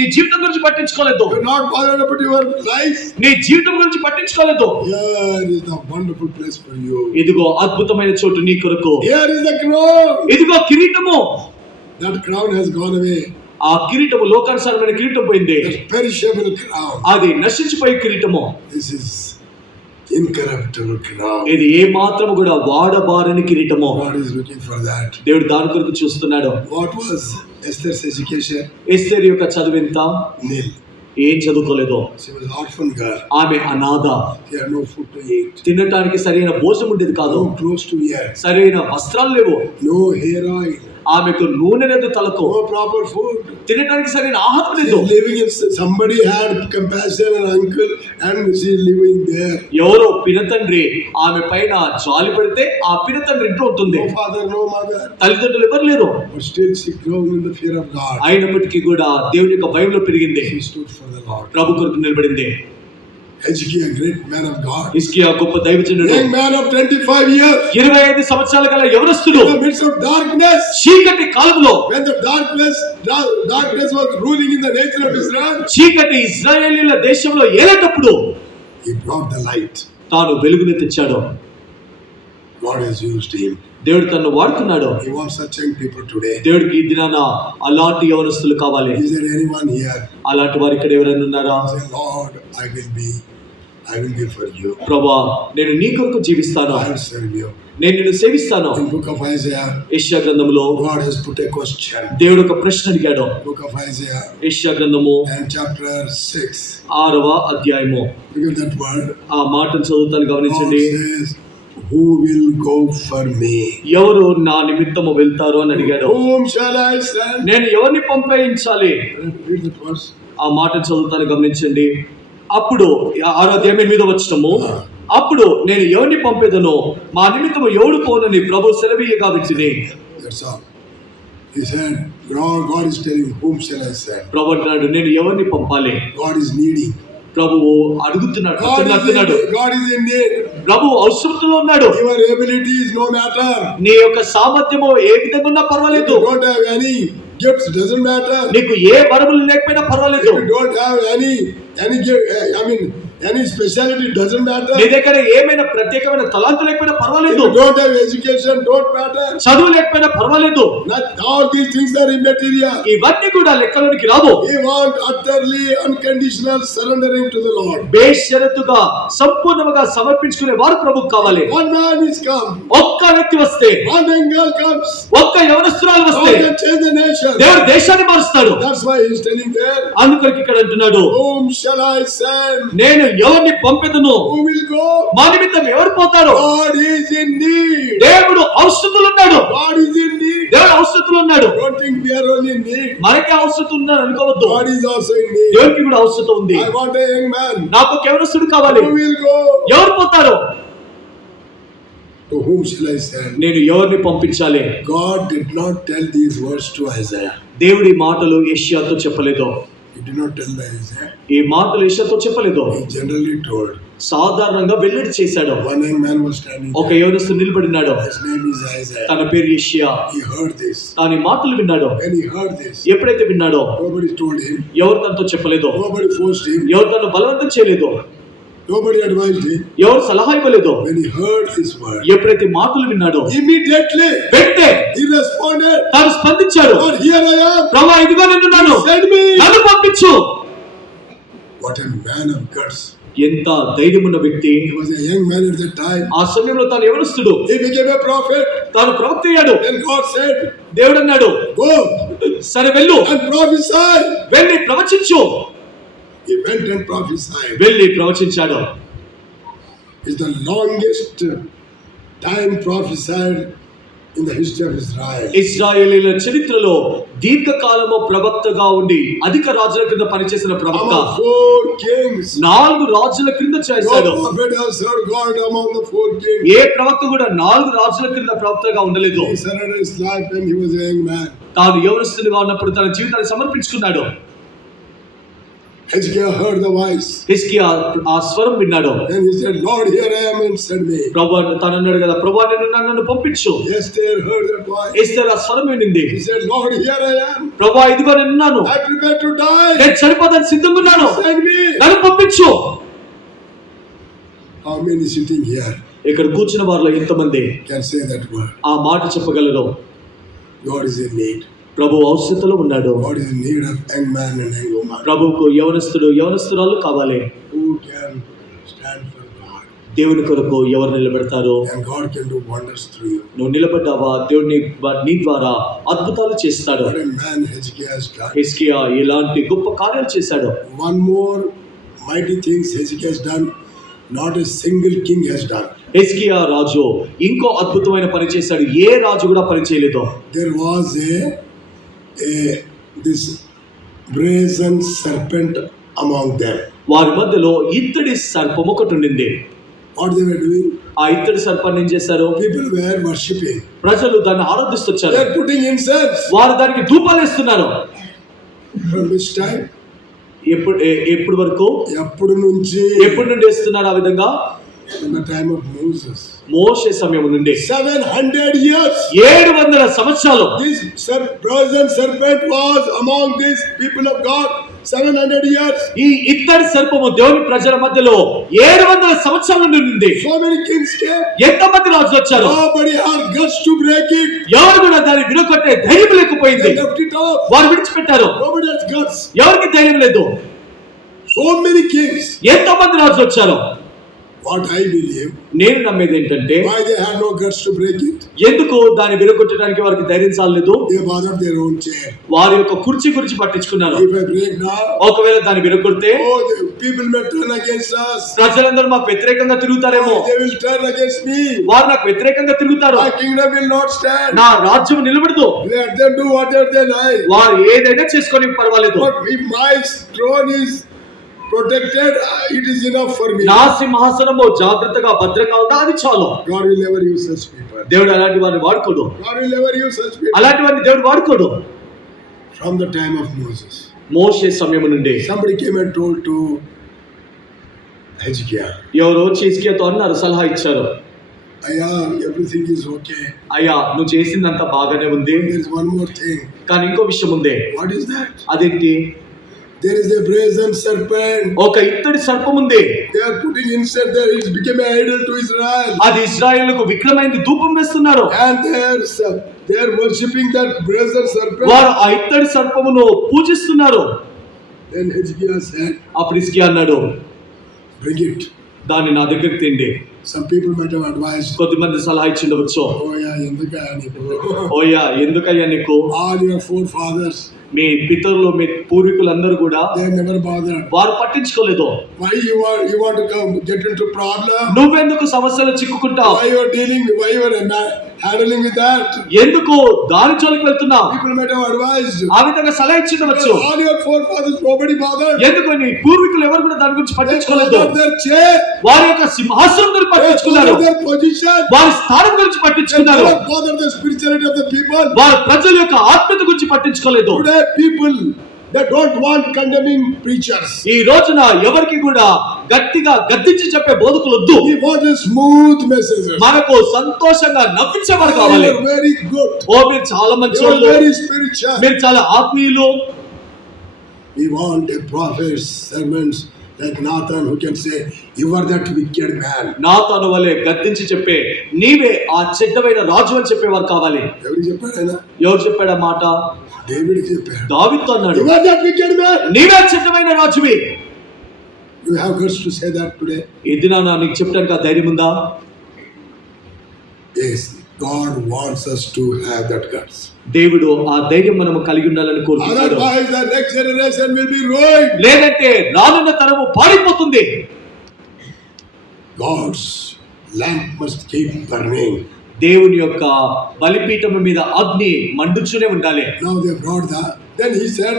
నీ జీవితం గురించి పట్టించుకోలేదు. You are not bothered about your life. నీ జీవితం గురించి పట్టించుకోలేదు. Here is the wonderful place for you. ఇదిగో అద్భుతమైన చోటు నీ కొరకు. Here is the crown. ఇదిగో కిరీటము. That crown has gone away. ఆ కిరీటము లోకానుసారమైన కిరీటం పోయింది. That perishable crown. అది నశించిపోయే కిరీటము. This is incorruptible crown. ఇది ఏ మాత్రము కూడా వాడబారని కిరీటము. God is looking for that. దేవుడు దాని కొరకు చూస్తున్నాడు. What was Esther's education? ఎస్తేరు యొక్క చదువెంత? Nil. ఏం చదువుకోలేదు. She was orphan girl. ఆమె అనాథ. She had no food to eat. తినటానికి సరైన భోజనం ఉండేది కాదు. No clothes to wear. సరైన వస్త్రాలు లేవు. No hair oil. ఆమెకు నూనె లేదు తలకు. No proper food. తినడానికి సరైన ఆహారం She లేదు. living in, somebody had compassion, an uncle, and she living there. ఎవరో పినతండ్రి ఆమె పైన జాలి పడితే ఆ పినతండ్రి ఇంట్లో ఉంటుంది. No father, no mother. తల్లిదండ్రులు ఎవరు లేరు. But still she grew in the fear of God. అయినప్పటికీ కూడా దేవుని యొక్క భయంలో పెరిగింది. She stood for the Lord. ప్రభు కొరకు నిలబడింది. Hezekiah, a great man of God. హిజ్కియా గొప్ప దైవజనుడు. Young man of 25 years. 25 సంవత్సరాల గల యవనస్తుడు. In the midst of darkness. చీకటి కాలంలో, When the darkness was ruling in the nation of Israel. చీకటి ఇశ్రాయేలీయుల దేశంలో ఏలేటప్పుడు He brought the light. తాను వెలుగుని తెచ్చాడు. God has used him. దేవుడు తనను వాడుతున్నాడు. He wants such young people today. దేవుడికి ఈ దినాన అలాంటి యవనస్తులు కావాలి. Is there anyone here? అలాంటి వారు ఇక్కడ ఎవరైనా ఉన్నారా? Say, Lord, I will give for you. ప్రభువా, నేను నీ కొరకు జీవిస్తాను. I will serve you. నేను నిన్ను సేవిస్తాను. In book of Isaiah, యెషయా గ్రంథములో God has put a question. దేవుడు ఒక ప్రశ్న అడిగాడు. Book of Isaiah యెషయా గ్రంథము and chapter 6. 6వ అధ్యాయము. Look at that word. ఆ మాటను చదువుతాను, God గమనించండి. says, who will go for me? ఎవరు నా నిమిత్తము వెళ్తారు అని అడిగాడు. Whom shall I send? నేను ఎవరిని పంపేయించాలి? Read that verse. ఆ మాటను చదువుతాను, గమనించండి. అప్పుడు 6వ అధ్యాయం 8వ వచనము. అప్పుడు నేను ఎవరిని పంపేదనో మా నిమిత్తము ఎవడు పోనని ప్రభు సెలవీయగా వింటిని. That's all. He said, God is telling, whom shall I send? ప్రభు అంటున్నాడు, నేను ఎవరిని పంపాలి? God is needing. ప్రభువు అడుగుతున్నాడు. God is in need. ప్రభు అవసరంలో ఉన్నాడు. Your ability is no matter. నీ యొక్క సామర్థ్యము ఏ విధంగా ఉన్నా పర్వాలేదు. If you don't have any gifts, doesn't matter. నీకు ఏ వరములు లేకపోయినా పర్వాలేదు. If you don't have any gift, any speciality, doesn't matter. నీ దగ్గర ఏమైనా ప్రత్యేకమైన తలాంతు లేకపోయినా పర్వాలేదు. If you don't have education, don't matter. చదువు లేకపోయినా పర్వాలేదు. All these things are immaterial. ఇవన్నీ కూడా లెక్కలోనికి రావు. We want utterly unconditional surrendering to the Lord. బేషరతుగా సంపూర్ణంగా సమర్పించుకునే వారు ప్రభువుకు కావాలి. One man is come. ఒక్క వ్యక్తి వస్తే, One young girl comes. ఒక్క యవనస్తురాలు వస్తే God can change the nation. దేవుడు దేశాన్ని మారుస్తాడు. That's why he is telling there. అందుకొరకు ఇక్కడ అంటున్నాడు, Whom shall I send? నేను ఎవరిని పంపెదను? Who will go? మా నిమిత్తం ఎవరు పోతారు? God is in need. దేవుడు అవసరతలో ఉన్నాడు. God is in need. దేవుడు అవసరతలో ఉన్నాడు. Don't think we are only in need. మనకే అవసరం ఉందని అనుకోవద్దు. God is also in need. దేవునికి కూడా అవసరం ఉంది. I want a young man. నాకు ఒక యవనస్తుడు కావాలి. Who will go? ఎవరు పోతారు? To whom shall I send? నేను ఎవరిని పంపించాలి? God did not tell these words to Isaiah. దేవుడి మాటలు యెషయాతో చెప్పలేదు. He did not tell Isaiah. ఈ మాటలు యెషయాతో చెప్పలేదు. He generally told. సాధారణంగా వెల్లడి చేశాడు. One young man was standing ఒక there. యవనస్తుడు నిలబడినాడు. His name is Isaiah. తన పేరు యెషయా. He heard this. తాను ఈ మాటలు విన్నాడు. When he heard this, ఎప్పుడైతే విన్నాడో nobody told him. ఎవరు తనతో చెప్పలేదు. Nobody forced him. ఎవరు తను బలవంతం చేయలేదు. Nobody advised him. ఎవరు సలహా ఇవ్వలేదు. When he heard this word, ఎప్పుడైతే మాటలు విన్నాడో immediately వెంటనే he responded. తాను స్పందించాడు. Lord, here I am. ప్రభువా, ఇదిగో నిన్నున్నాను, Send me. నన్ను పంపించు. What a man of guts. ఎంత ధైర్యమున్న వ్యక్తి. He was a young man at that time. ఆ సమయంలో తాను యవనస్తుడు. He became a prophet. తాను ప్రవక్త అయ్యాడు. Then God said, దేవుడు అన్నాడు, go. సరే వెళ్ళు, and prophesy. వెళ్ళి ప్రవచించు. He went and prophesied. వెళ్ళి ప్రవచించాడు. It's the longest time prophesied in the history of Israel. ఇశ్రాయేలీల చరిత్రలో దీర్ఘకాలము ప్రవక్తగా ఉండి అధిక రాజుల క్రింద పనిచేసిన ప్రవక్త. Among 4 kings. 4 రాజుల క్రింద చేశాడు. No prophet has served God among the 4 kings. ఏ ప్రవక్త కూడా 4 రాజుల క్రింద ప్రవక్తగా ఉండలేదు. He surrendered his life when he was a young man. తాను యవనస్తునిగా ఉన్నప్పుడు తన జీవితాన్ని సమర్పించుకున్నాడు. Hezekiah heard the voice. హిజ్కియా ఆ స్వరం విన్నాడు. And he said, Lord, here I am, and send me. ప్రభువా తను అన్నాడు కదా, ప్రభువా నన్ను పంపించు. Esther heard that voice. Esther ఆ స్వరం వినింది. He said, Lord, here I am. ప్రభువా ఇదిగో నేనున్నాను, I prepare to die. నేను చనిపోతాను సిద్ధంగా ఉన్నాను, Send me. నన్ను పంపించు. How many sitting here ఇక్కడ కూర్చున్న వారిలో ఎంతమంది can say that word? ఆ మాట చెప్పగలరు? God is in need. ప్రభు అవసరతలో ఉన్నాడు. God is in need of young man and young woman. ప్రభువుకు యవనస్తురాలు కావాలి. Who can stand for God? దేవుని కొరకు ఎవరు నిలబెడతారు? And God can do wonders through you. నువ్వు నిలబడ్డావా, దేవుని నీ ద్వారా అద్భుతాలు చేస్తాడు. What a man Hezekiah has done. హిజ్కియా ఇలాంటి గొప్ప కార్యాలు చేశాడు. One more mighty things Hezekiah has done, not a single king has done. హిజ్కియా రాజు ఇంకో అద్భుతమైన పని చేశాడు, ఏ రాజు కూడా పని చేయలేదు. There was this brazen serpent among them. వారి మధ్యలో ఇత్తడి సర్పం ఒకటి ఉండింది. What they were doing? ఆ ఇత్తడి సర్పాన్ని ఏం చేశారు? People were worshipping. ప్రజలు దాన్ని ఆరాధిస్తొచ్చారు. They are putting incense. వారు దానికి ధూపాలు వేస్తున్నారు. From which time? ఎప్పుడు వరకు? ఎప్పుడు నుంచి? ఎప్పుడు నుండి వేస్తున్నారు ఆ విధంగా? In the time of Moses. మోషే సమయం నుండి 700 years. 700 సంవత్సరాలు. This brazen serpent was among these people of God 700 years. ఈ ఇత్తడి సర్పము దేవుని ప్రజల మధ్యలో 700 సంవత్సరాల నుండి ఉంది. So many kings came. ఎంతమంది రాజులు వచ్చారు? Nobody had guts to break it. ఎవరు కూడా దాన్ని విరగొట్టే ధైర్యం లేకపోయింది. They left it off. వారు విడిచిపెట్టారు. Nobody has guts. ఎవరికి ధైర్యం లేదు. So many kings. ఎంతమంది రాజులు వచ్చారు? What I believe, నేను నమ్మేది ఏంటంటే, why they had no guts to break it? ఎందుకు దాన్ని విరగొట్టడానికి వారికి ధైర్యం చాలలేదు? They bothered their own chair. వారి యొక్క కుర్చీ గురించి పట్టించుకున్నారు. If I break now, ఒకవేళ దాన్ని విరగొడితే oh, the people may turn against us. ప్రజలందరూ మాకు వ్యతిరేకంగా తిరుగుతారేమో. They will turn against me. వారు నాకు వ్యతిరేకంగా తిరుగుతారు. My kingdom will not stand. నా రాజ్యం నిలబడదు. Let them do whatever they like. వారు ఏదైనా చేసుకొని పర్వాలేదు. But if my throne is protected, it is enough for me. నా సింహాసనము జాగ్రత్తగా భద్రంగా ఉందా, అది చాలు. God will never use such people. దేవుడు అలాంటి వారిని వాడుకోడు. God will never use such people. అలాంటి వారిని దేవుడు వాడుకోడు. From the time of Moses, మోషే సమయం నుండి somebody came and told to Hezekiah, ఎవరో హిజ్కియాతో అన్నారు, సలహా ఇచ్చారు. Aya, everything is okay. అయ్యా నువ్వు చేసిందంతా బాగానే ఉంది, There is one more thing. కానీ ఇంకో విషయం ఉంది. What is that? అదేంటి? There is a brazen serpent. ఒక ఇత్తడి సర్పం ఉంది. They are putting incense there. It became an idol to Israel. అది ఇశ్రాయేలుకు విగ్రహమైంది, ధూపం వేస్తున్నారు. And they are worshipping that brazen serpent. వారు ఆ ఇత్తడి సర్పమును పూజిస్తున్నారు. Then Hezekiah said, అప్పుడు హిజ్కియా అన్నాడు, bring it. దాన్ని నా దగ్గరికి తెండి. Some people might have advised, కొద్దిమంది సలహా ఇచ్చిండవచ్చు. oh yeah, ఎందుకయ్యా నీకు? ఓయ్యా ఎందుకయ్యా నీకు? All your forefathers, మీ పితరులు, మీ పూర్వీకులందరూ కూడా they never bothered. వారు పట్టించుకోలేదు. Why you want to come get into problem? నువ్వెందుకు సమస్యలు చిక్కుకుంటావు? Why you are handling with that? ఎందుకు దాని జోలికి వెళ్తున్నావు? People might have advised. ఆ విధంగా సలహా ఇచ్చిండవచ్చు. All your forefathers, nobody bothered. ఎందుకు నీ పూర్వీకులు ఎవరు కూడా దాని గురించి They పట్టించుకోలేదు. bothered their chair. వారి యొక్క సింహాసనం గురించి They పట్టించుకున్నారు. bothered their position. వారి స్థానం గురించి They పట్టించుకున్నారు. never bothered the spirituality of the people. వారి ప్రజల యొక్క ఆత్మీయత గురించి పట్టించుకోలేదు. Today people, they don't want condemning preachers. ఈ రోజున ఎవరికి కూడా గట్టిగా గద్దించి చెప్పే బోధకులు వద్దు. We want a smooth messages. మనకు సంతోషంగా నవ్వించేవారు You కావాలి. are very good. ఓ మీరు చాలా మంచి You are వాళ్ళు, very spiritual. మీరు చాలా ఆత్మీయులు. We want a prophet, servants like Nathan who can say, you are that wicked man. నాతాను వలె గద్దించి చెప్పే, నీవే ఆ చెడ్డమైన రాజు అని చెప్పేవారు కావాలి. ఎవరికి చెప్పాడు ఆయన? ఎవరు చెప్పాడు ఆ మాట? డేవిడ్కి చెప్పాడు. దావీదుతో అన్నాడు, You are that wicked man. నీవే చెడ్డమైన రాజువి. You have guts to say that today? ఈ దినాన నీకు చెప్పడానికి ఆ ధైర్యం ఉందా? Yes. God wants us to have that guts. దేవుడు ఆ ధైర్యం మనము కలిగి ఉండాలని కోరుకుంటున్నాడు. Otherwise, the next generation will be ruined. లేదంటే రానున్న తరము పారిపోతుంది. God's lamp must keep burning. దేవుని యొక్క బలిపీఠం మీద అగ్ని మండుచూనే ఉండాలి. Now they brought then he said,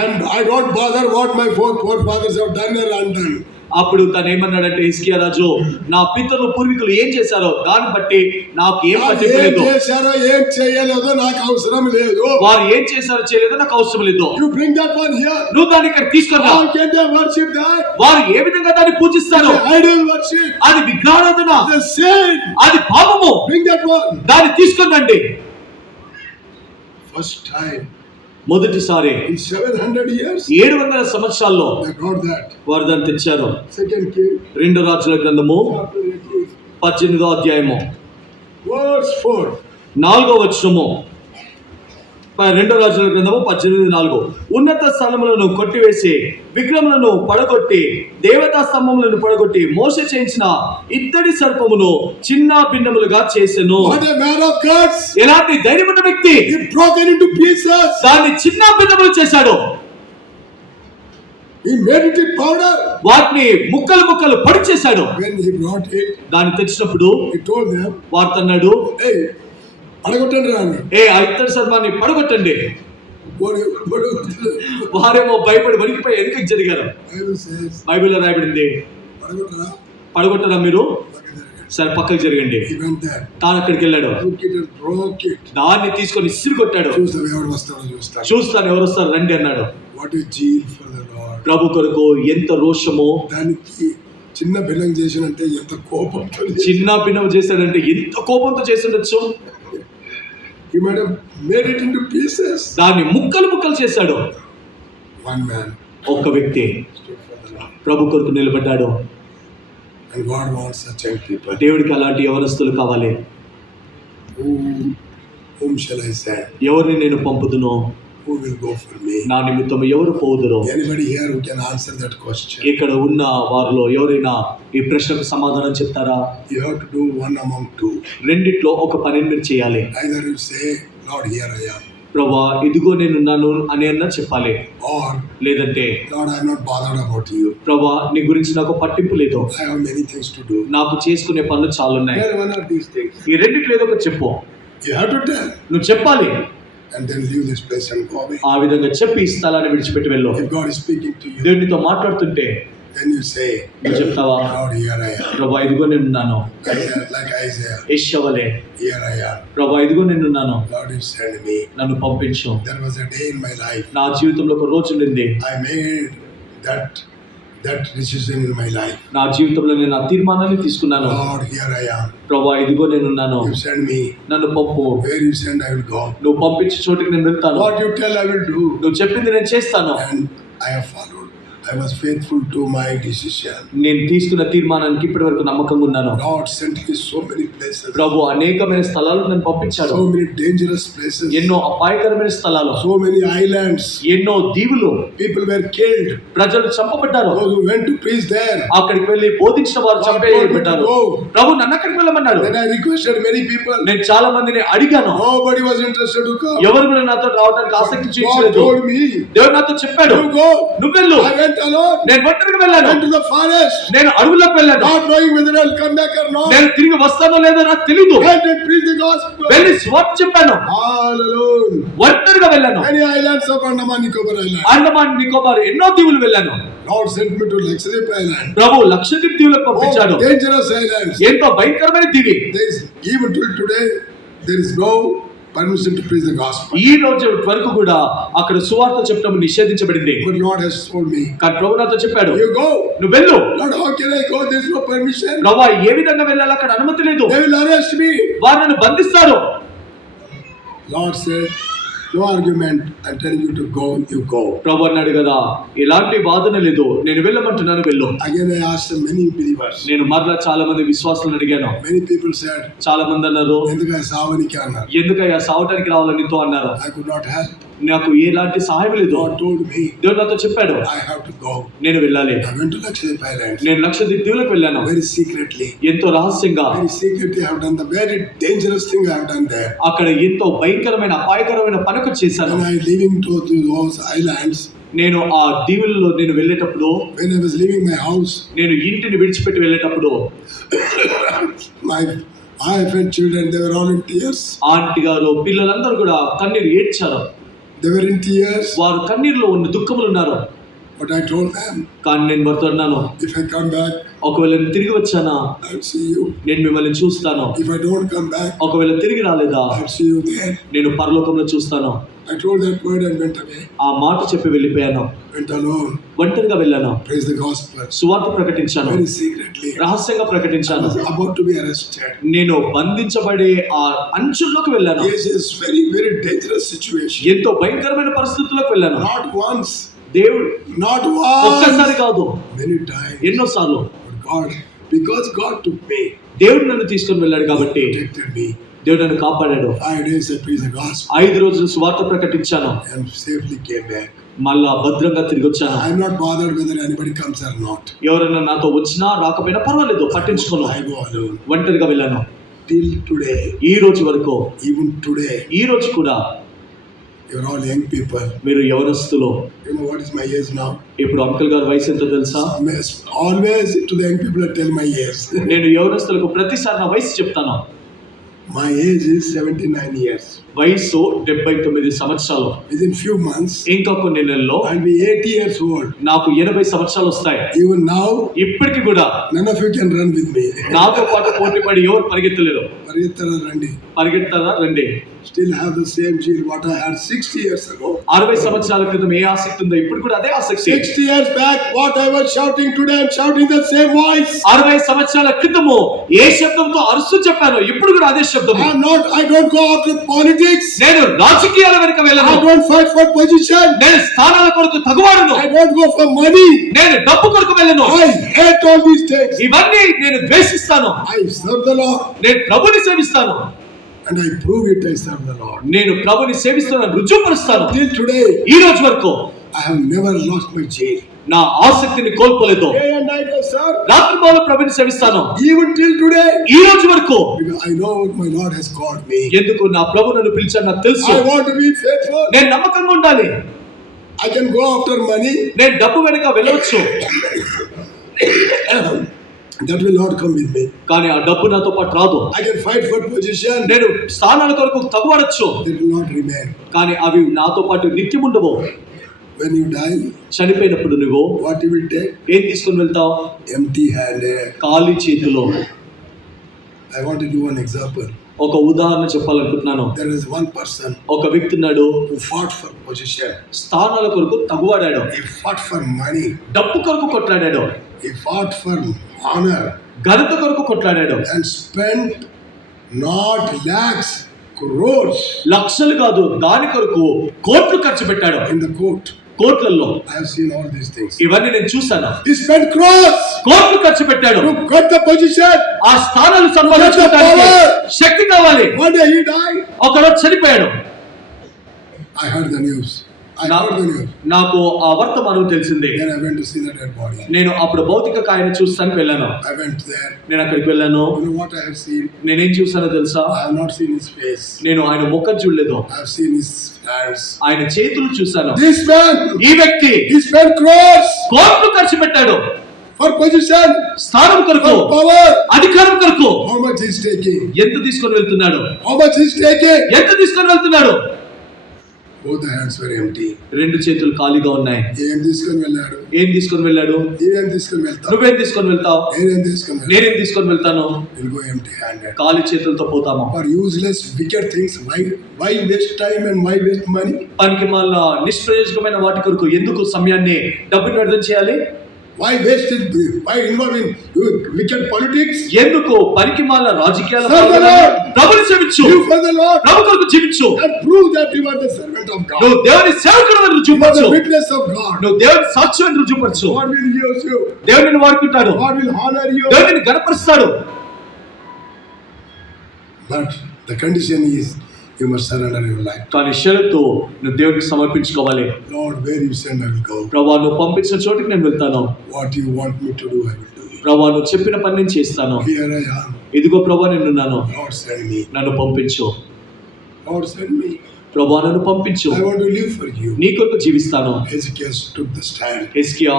and I don't bother what my forefathers have done or undone. అప్పుడు తను ఏమన్నాడంటే హిజ్కియా రాజు, నా పితరులు పూర్వీకులు ఏం చేశారో దాన్ని బట్టి నాకు ఏం పట్టింపులేదు. చేశారో ఏం చేయలేదో నాకు అవసరం లేదు. వారు ఏం చేశారో చేయలేదో నాకు అవసరం లేదు. You bring that one here. నువ్వు దాన్ని ఇక్కడ తీసుకురా. How can they worship that? వారు ఏ విధంగా దాన్ని పూజిస్తారు? Idol worship. అది విగ్రహారాధన. The sin. అది పాపము. Bring that one. దాన్ని తీసుకురండి. First time. మొదటిసారి In 700 years. 700 సంవత్సరాల్లో They brought that. వారు దాన్ని తెచ్చారు. Second King. రెండో రాజుల గ్రంథము 18వ అధ్యాయము Verse 4. 4వ వచనము. రెండో రాజుల గ్రంథము 18:4. ఉన్నత స్థలములను కొట్టివేసి విగ్రహములను పడగొట్టి దేవతా స్తంభములను పడగొట్టి మోషే చేయించిన ఇత్తడి సర్పమును చిన్న భిన్నములుగా చేసెను. What a man of God. ఎలాంటి ధైర్యమైన వ్యక్తి! He broke it into pieces. దాన్ని చిన్న భిన్నములు చేశాడు. He made it in powder. వాటిని ముక్కలు ముక్కలు పొడి చేశాడు. When he brought it, దాన్ని తెచ్చినప్పుడు he told them, వార్త అన్నాడు, hey, పడగొట్టండి రా అన్నాడు. ఏ ఆ ఇత్తడి సర్పాన్ని పడగొట్టండి. పడగొట్టండి. వారేమో భయపడి వణికిపోయి వెనుకకి జరిగారు. Bible says, బైబిల్లో రాయబడింది, పడగొట్టరా? పడగొట్టరా మీరు? పక్కకి జరగండి. సరే పక్కకి జరగండి. He went there. తాను అక్కడికి వెళ్ళాడు. Took it and broke it. దాన్ని తీసుకొని ఇసిరి కొట్టాడు. చూస్తాం ఎవరు వస్తాడో చూస్తాడు. చూస్తాను ఎవరు వస్తారు రండి అన్నాడు. What a zeal for the Lord. ప్రభు కొరకు ఎంత రోషమో! దానికి చిన్న భిన్నం చేసినంటే ఎంత కోపంతో చిన్న భిన్నం చేశాడంటే ఎంత కోపంతో చేసిండొచ్చు. He might have made it into pieces. దాన్ని ముక్కలు ముక్కలు చేశాడు. One man ఒక్క వ్యక్తి stood for the Lord. ప్రభు కొరకు నిలబడ్డాడు. And God wants such young people. దేవుడికి అలాంటి యవనస్తులు కావాలి. Whom shall I send? ఎవరిని నేను పంపుదును? Who will go for me? నా నిమిత్తం ఎవరు పోదురు? Anybody here who can answer that question? ఇక్కడ ఉన్న వారిలో ఎవరైనా ఈ ప్రశ్నకు సమాధానం చెప్తారా? You have to do one among two. రెండిట్లో ఒక పనిని మీరు చేయాలి. Either you say, Lord, here I am. ప్రభా ఇదిగో నేనున్నాను అని అన్నా చెప్పాలి. Or, లేదంటే Lord, I am not bothered about you. ప్రభా నీ గురించి నాకు పట్టింపు లేదు, I have many things to do. నాకు చేసుకునే పనులు చాలున్నాయి. Here one of these things. ఈ రెండిట్లో ఏదో ఒకటి చెప్పు. You have to tell. నువ్వు చెప్పాలి. And then leave this place and go away. ఆ విధంగా చెప్పి ఈ స్థలాన్ని విడిచిపెట్టి వెళ్ళు. If God is speaking to you, దేవునితో మాట్లాడుతుంటే then you say, నువ్వు చెప్తావా, Lord, here I am. ప్రభా ఇదిగో నేనున్నాను. Like Isaiah, యెషవలే, here I am. ప్రభా ఇదిగో నేనున్నాను, Lord, you send me. నన్ను పంపించు. There was a day in my life. నా జీవితంలో ఒక రోజు ఉండింది. I made that decision in my life. నా జీవితంలో నేను ఆ తీర్మానాన్ని తీసుకున్నాను. Lord, here I am. ప్రభా ఇదిగో నేనున్నాను, You send me. నన్ను పంపు. Where you send, I will go. నువ్వు పంపించే చోటికి నేను వెళ్తాను. What you tell, I will do. నువ్వు చెప్పింది నేను చేస్తాను. And I have followed. I was faithful to my decision. నేను తీసుకున్న తీర్మానానికి ఇప్పటి వరకు నమ్మకంగా ఉన్నాను. Lord sent me so many places. ప్రభు అనేకమైన స్థలాలకు నన్ను పంపించాడు. So many dangerous places. ఎన్నో అపాయకరమైన స్థలాలు, So many islands. ఎన్నో దీవులు. People were killed. ప్రజలు చంపబడ్డారు. Those who went to preach there. అక్కడికి వెళ్ళి బోధించిన వారు చంపేయబడ్డారు. ప్రభు నన్ను అక్కడికి వెళ్ళమన్నాడు. Then I requested many people. నేను చాలా మందిని అడిగాను. Nobody was interested to come. ఎవరు కూడా నాతో రావడానికి ఆసక్తి God చూపించలేదు. told me. దేవుడు నాతో చెప్పాడు, You go. నువ్వు వెళ్ళు. I went alone. నేను ఒంటరిగా వెళ్ళాను. Went to the forest. నేను అడవుల్లోకి వెళ్ళాను. Not knowing whether I'll come back or not. నేను తిరిగి వస్తానో లేదో నాకు తెలీదు. Went and preached the gospel. వెళ్ళి స్వార్థ చెప్పాను. All alone. ఒంటరిగా వెళ్ళాను. Many islands of Andaman Nicobar Island. Andaman Nicobar ఎన్నో దీవులు వెళ్ళాను. Lord sent me to Lakshadweep Island. ప్రభు లక్షద్వీప్ దీవులకు పంపించాడు. Oh, dangerous islands. ఎంతో భయంకరమైన దీవి. There is, even till today, there is no permission to preach the gospel. ఈ రోజు వరకు కూడా అక్కడ సువార్త చెప్పడం నిషేధించబడింది. But Lord has told me, కానీ ప్రభు నాతో చెప్పాడు, you go. నువ్వు వెళ్ళు. Lord, how can I go? There is no permission. ప్రభు ఏ విధంగా వెళ్ళాలి, అక్కడ అనుమతి లేదు. They will arrest me. వారు నన్ను బంధిస్తారు. Lord said, no argument. I'm telling you to go, you go. ప్రభు అన్నాడు కదా, ఎలాంటి వాదన లేదు, నేను వెళ్ళమంటున్నాను, వెళ్ళు. Again I asked many believers. నేను మరలా చాలా మంది విశ్వాసులను అడిగాను. Many people said, చాలా మంది అన్నారు, ఎందుకు సావనికి అన్నారు. ఎందుకయ్యా సావటానికి రావాలని నీతో అన్నారు. I could not help. నాకు ఎలాంటి సహాయం లేదు. God told me దేవుడు నాతో చెప్పాడు, I have to go. నేను వెళ్ళాలి. I went to Lakshadweep Islands. నేను లక్షద్వీప్ దీవులకు వెళ్ళాను. Very secretly. ఎంతో రహస్యంగా. Very secretly I have done the very dangerous thing I have done there. అక్కడ ఎంతో భయంకరమైన అపాయకరమైన పనులు చేశాను. When I leaving to those islands, నేను ఆ దీవుల్లో నేను వెళ్ళేటప్పుడు, when I was leaving my house, నేను ఇంటిని విడిచిపెట్టి వెళ్ళేటప్పుడు my wife and children, they were all in tears. Aunty గారు పిల్లలందరూ కూడా కన్నీరు ఏడ్చారు. They were in tears. వారు కన్నీరులో ఉన్న దుఃఖములు ఉన్నారు. But I told them, కానీ నేను వారితో అన్నాను, if I come back, ఒకవేళ నేను తిరిగి వచ్చానా I will see you. నేను మిమ్మల్ని చూస్తాను. If I don't come back, ఒకవేళ తిరిగి రాలేదా I will see you there. నేను పరలోకంలో చూస్తాను. I told that word and went away. ఆ మాట చెప్పి వెళ్ళిపోయాను. Went alone. ఒంటరిగా వెళ్ళాను. Praise the gospel. సువార్త ప్రకటించాను. Very secretly. రహస్యంగా I ప్రకటించాను. was about to be arrested. నేను బంధించబడే ఆ అంచుల్లోకి వెళ్ళాను. Yes, it's very, very dangerous situation. ఎంతో భయంకరమైన పరిస్థితుల్లోకి వెళ్ళాను. Not once, దేవుడు not ఒక్కసారి once, కాదు, many times. ఎన్నోసార్లు. But God, because God took me, దేవుడు నన్ను తీసుకొని వెళ్ళాడు కాబట్టి protected me. దేవుడు నన్ను కాపాడాడు. 5 days I preached the gospel 5 రోజులు సువార్త ప్రకటించాను. and safely came back. మళ్ళా భద్రంగా తిరిగి వచ్చాను. I'm not bothered whether anybody comes or not. ఎవరైనా నాతో వచ్చినా రాకపోయినా పర్వాలేదు, పట్టించుకోను. I go alone. ఒంటరిగా వెళ్ళాను. Till today, ఈ రోజు వరకు, even today, ఈ రోజు కూడా you're all young people. మీరు యవనస్తులు. You know what is my age now? ఇప్పుడు అంకుల్ గారి వయసు ఎంతో తెలుసా? Always to the young people I tell my age. నేను యవనస్తులకు ప్రతిసారి నా వయసు చెప్తాను. My age is 79 years. వయసు 79 సంవత్సరాలు. Within few months, ఇంకా కొన్ని నెలల్లో I'll be 80 years old. నాకు 80 సంవత్సరాలు వస్తాయి. Even now, ఇప్పటికి కూడా none of you can run with me. నాతో పాటు పోటీ పడి ఎవరు పరిగెత్తలేరు. Pariyatara Randi. పరిగెత్తారా రండి. Still have the same zeal what I had 60 years ago. 60 సంవత్సరాల క్రితం ఏ ఆసక్తి ఉందో ఇప్పుడు కూడా అదే ఆసక్తి. 60 years back, what I was shouting today, I'm shouting the same voice. 60 సంవత్సరాల క్రితము ఏ శబ్దంతో అరుస్తూ చెప్పాను, ఇప్పుడు కూడా అదే శబ్దము. I don't go after politics. నేను రాజకీయాల వెనుక వెళ్ళను. I don't fight for position. నేను స్థానాల కొరకు తగువాడును. I don't go for money. నేను డబ్బు కొరకు వెళ్ళను. I hate all these things. ఇవన్నీ నేను ద్వేషిస్తాను. I serve the Lord. నేను ప్రభుని సేవిస్తాను. And I prove it, I serve the Lord. నేను ప్రభుని సేవిస్తానని రుజువుపరుస్తాను. Till today, ఈ రోజు వరకు I have never lost my zeal. నా ఆసక్తిని కోల్పోలేదు. Day and night I serve. రాత్రింబవళ్ళు ప్రభుని సేవిస్తాను. Even till today. ఈ రోజు వరకు. Because I know what my Lord has called me. ఎందుకు నా ప్రభు నన్ను పిలిచాడు నాకు తెలుసు. I want to be faithful. నేను నమ్మకంగా ఉండాలి. I can go after money. నేను డబ్బు వెనుక వెళ్ళవచ్చు. That will not come with me. కానీ ఆ డబ్బు నాతో పాటు రాదు. I can fight for position. నేను స్థానాల కొరకు తగువాడొచ్చు. That will not remain. కానీ అవి నాతో పాటు నిత్యం ఉండవు. When you die, చనిపోయినప్పుడు నువ్వు what you will take? ఏం తీసుకొని వెళ్తావు? Empty handed. ఖాళీ చేతిలో. I want to give one example. ఒక ఉదాహరణ చెప్పాలనుకుంటున్నాను. There is one person ఒక వ్యక్తి ఉన్నాడు, who fought for position. స్థానాల కొరకు తగువాడాడు. He fought for money. డబ్బు కొరకు కొట్లాడాడు. He fought for honor. ఘనత కొరకు కొట్లాడాడు. And spent not lakhs, crores లక్షలు కాదు, దాని కొరకు కోట్లు ఖర్చు పెట్టాడు. in the court. కోట్లలో. I have seen all these things. ఇవన్నీ నేను చూశాను. He spent crores కోట్లు ఖర్చు పెట్టాడు. to get the position. ఆ స్థానాలు సంపాదించడానికి శక్తి కావాలి. One day he died. ఒకరోజు చనిపోయాడు. I heard the news. నాకు ఆ వర్తమానం తెలిసింది. Then I went to see the dead body. నేను అప్పుడు భౌతిక కాయాన్ని చూస్తానికి వెళ్ళాను. I went there. నేను అక్కడికి వెళ్ళాను. You know what I have seen? నేనేం చూసానో తెలుసా? I have not seen his face. నేను ఆయన ముఖం చూడలేదు. I have seen his hands. ఆయన చేతులు చూశాను. This man, ఈ వ్యక్తి he spent crores కోట్లు ఖర్చు పెట్టాడు. for position, స్థానం కొరకు, for power. అధికారం కొరకు. How much he is taking? ఎంత తీసుకొని వెళ్తున్నాడు? How much he is taking? ఎంత తీసుకొని వెళ్తున్నాడు? Both the hands were empty. రెండు చేతులు ఖాళీగా ఉన్నాయి. ఏం తీసుకొని వెళ్ళాడు? ఏం తీసుకొని వెళ్ళాడు? ఏం తీసుకొని వెళ్తావు? నువ్వేం తీసుకొని వెళ్తావు? నేనేం తీసుకొని వెళ్తాను? నేనేం తీసుకొని వెళ్తాను? We'll go empty handed. ఖాళీ చేతులతో పోతాము. For useless wicked things, why waste time and why waste money? పనికి మళ్ళా నిష్ప్రయోజకమైన వాటి కొరకు ఎందుకు సమయాన్ని డబ్బుని వ్యర్థం చేయాలి? Why waste it? Why involve in wicked politics? ఎందుకు పనికి మళ్ళా రాజకీయాల ప్రభుని సేవించు. Live for the Lord. ప్రభు కొరకు జీవించు. And prove that you are the servant of God. నువ్వు దేవుని సేవకుడు అని You are రుజువుపరచు. the witness of God. నువ్వు దేవుని సాక్షి అని రుజువుపరచు. God will use you. దేవుడు నిన్ను వాడుకుంటాడు. God will honor you. దేవుడు నిన్ను గణపరుస్తాడు. But the condition is, You must surrender your life. కానీ షరతు నువ్వు దేవుడికి సమర్పించుకోవాలి. Lord, where you send, I will go. ప్రభువా నువ్వు పంపించిన చోటికి నేను వెళ్తాను. What you want me to do, I will do it. ప్రభువా నువ్వు చెప్పిన పని నేను చేస్తాను. Here I am. ఇదిగో ప్రభువా నేనున్నాను. Lord, send me. నన్ను పంపించు. Lord, send me. ప్రభువా నన్ను పంపించు. I want to live for you. నీ కొరకు జీవిస్తాను. Hezekiah took the stand. హిజ్కియా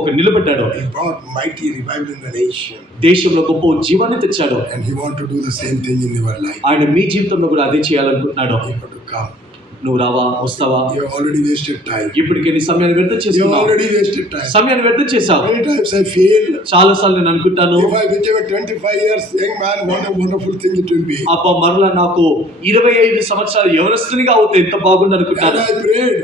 ఒక నిలబడ్డాడు. He brought mighty revival in the nation. దేశంలో గొప్ప జీవాన్ని తెచ్చాడు. And he want to do the same thing in your life. ఆయన మీ జీవితంలో కూడా అదే చేయాలనుకుంటున్నాడు. You have to come. నువ్వు రావా, వస్తావా? You have already wasted time. ఇప్పటికే నీ సమయాన్ని వ్యర్థం You have చేసుకున్నావు. already wasted time. సమయాన్ని వ్యర్థం చేశావు. Many times I feel చాలా సార్లు నేను అనుకుంటాను, if I became a 25 years young man, what a wonderful thing it will be. అబ్బా మరలా నాకు 25 సంవత్సరాలు యవనస్తునిగా అవుతే ఎంత బాగుంది And అనుకుంటాను. I prayed,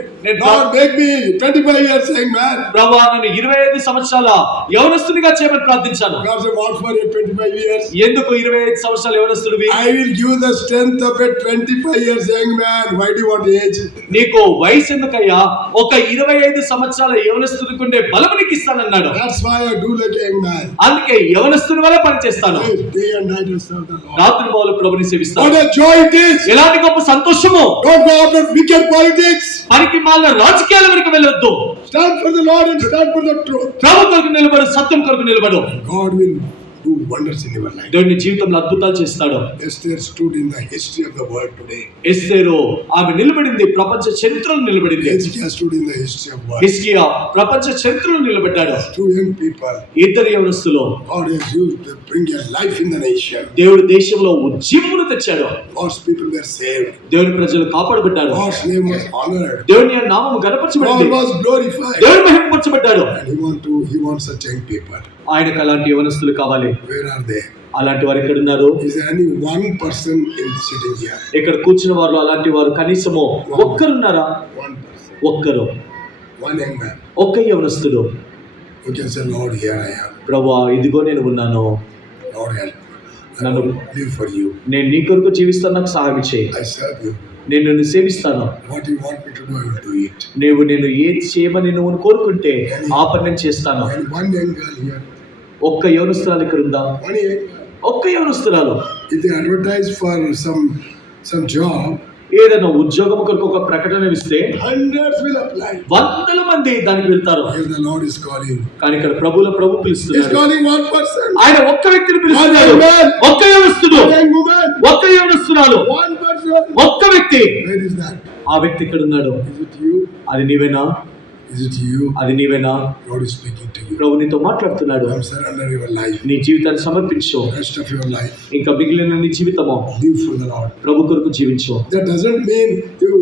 Lord, make me 25 years young man. ప్రభువా నన్ను 25 సంవత్సరాల యవనస్తునిగా చేయమని ప్రార్థించాను. God said, what for a 25 years? ఎందుకు 25 సంవత్సరాల యవనస్తుడివి? I will give the strength of a 25 years young man. Why do you want age? నీకు వయసు ఎందుకయ్యా? ఒక 25 సంవత్సరాల యవనస్తుడికి ఉండే బలము నీకు ఇస్తానన్నాడు. That's why I do like a young man. అందుకే యవనస్తుని వల్ల పనిచేస్తాను. Day and night I serve the Lord. రాత్రి పగలు ప్రభుని సేవిస్తాను. What a joy it is. ఎలాంటి గొప్ప సంతోషము. Don't go after wicked politics. పనికి మాలిన రాజకీయాల వరకు వెళ్ళొద్దు. Stand for the Lord and stand for the truth. ప్రభు కొరకు నిలబడు, సత్యం కొరకు నిలబడు. God will do wonders in your life. దేవుని జీవితంలో అద్భుతాలు చేస్తాడు. Esther stood in the history of the world today. ఎస్తేరు ఆమె నిలబడింది, ప్రపంచ చరిత్రలో నిలబడింది. Hezekiah stood in the history of world. హిజ్కియా ప్రపంచ చరిత్రలో నిలబడ్డాడు. Two young people. ఇద్దరు యవనస్తులు God has used to bring a life in the nation. దేవుడు దేశంలో ఉజ్జీవమును తెచ్చాడు. God's people were saved. దేవుని ప్రజలు కాపాడబడ్డారు. God's name was honored. దేవుని నామము God గణపరచబడింది. was glorified. దేవుడు మహిమపరచబడ్డాడు. And he wants such young people. ఆయనకు అలాంటి యవనస్తులు కావాలి. Where are they? అలాంటి వారు ఇక్కడ ఉన్నారు. Is there any one person in sitting here? ఇక్కడ కూర్చున్న వారు అలాంటి వారు కనీసము ఒక్కరున్నారా? One person. ఒక్కరు, One young man. ఒక్క యవనస్తుడు. Who can say, Lord, here I am. ప్రభువా ఇదిగో నేను ఉన్నాను. Lord, help. I Nanu- will live for you. నేను నీ కొరకు జీవిస్తాను, నాకు సహాయం చేయి. I serve you. నేను నిన్ను సేవిస్తాను. What you want me to do, I will do it. నేను ఏది చేయమని నువ్వు కోరుకుంటే ఆ పని నేను చేస్తాను. And one young girl here. ఒక్క యవనస్తురాలు ఇక్కడ ఉందా? One young girl. ఒక్క యవనస్తురాలు. If they advertise for some job, ఏదైనా ఉద్యోగం కొరకు ఒక ప్రకటన ఇస్తే hundreds will apply. వందల మంది దానికి వెళ్తారు. Here the Lord is calling. కానీ ఇక్కడ ప్రభు He is పిలుస్తున్నాడు. calling one person. ఆయన ఒక్క వ్యక్తిని పిలుస్తున్నాడు. One man. ఒక్క యవనస్తుడు, One young woman. ఒక్క యవనస్తురాలు, One person. ఒక్క వ్యక్తి. Where is that? ఆ వ్యక్తి ఇక్కడ ఉన్నాడు. Is it you? అది నీవేనా? Is it you? అది నీవేనా? God is speaking to you. ప్రభు నీతో మాట్లాడుతున్నాడు. Come surrender your life. నీ జీవితాన్ని సమర్పించు. Rest of your life. ఇంకా మిగిలిన నీ జీవితము Live for the Lord. ప్రభు కొరకు జీవించు. That doesn't mean you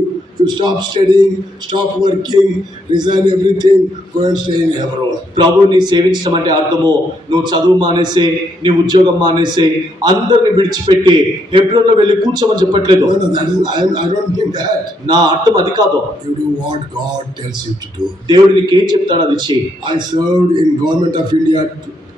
stop studying, stop working, resign everything, go and stay in Hebron. ప్రభుని సేవించడం అంటే అర్థము నువ్వు చదువు మానేసే, నీ ఉద్యోగం మానేసే, అందరిని విడిచిపెట్టి హెబ్రోన్లో వెళ్ళి కూర్చోమని చెప్పట్లేదు. No, that is, I don't mean that. నా అర్థం అది కాదు. You do what God tells you to do. దేవుడు నీకేం చెప్తాడో అది చెయ్యి. I served in Government of India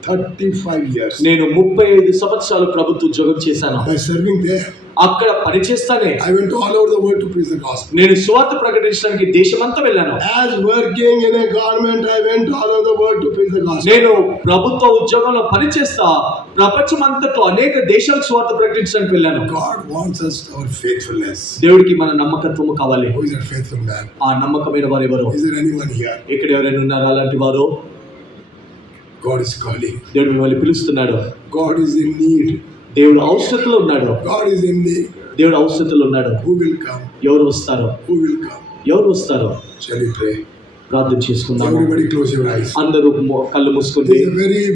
35 years. నేను 35 సంవత్సరాలు ప్రభుత్వ ఉద్యోగం చేశాను. By serving there, అక్కడ పని చేస్తానే I went all over the world to preach the gospel. నేను సువార్త ప్రకటించడానికి దేశమంతా వెళ్ళాను. As working in a government, I went all over the world to preach the gospel. నేను ప్రభుత్వ ఉద్యోగంలో పనిచేస్తా ప్రపంచమంతట్లో అనేక దేశాలకు సువార్త ప్రకటించడానికి వెళ్ళాను. God wants us our faithfulness. దేవుడికి మన నమ్మకత్వము కావాలి. Who is that faithful man? ఆ నమ్మకమైన వారు ఎవరు? Is there anyone here? ఇక్కడ ఎవరైనా ఉన్నారా అలాంటి వారు? God is calling. దేవుడు మిమ్మల్ని పిలుస్తున్నాడు. God is in need. దేవుడు అవసరతలో ఉన్నాడు. God is in need. దేవుడు అవసరతలో ఉన్నాడు. Who will come? ఎవరు వస్తారు? Who will come? ఎవరు వస్తారు? Shall we pray? ప్రార్థన చేసుకుందాం. Everybody close your eyes. అందరూ కళ్ళు మూసుకుంటే This is a very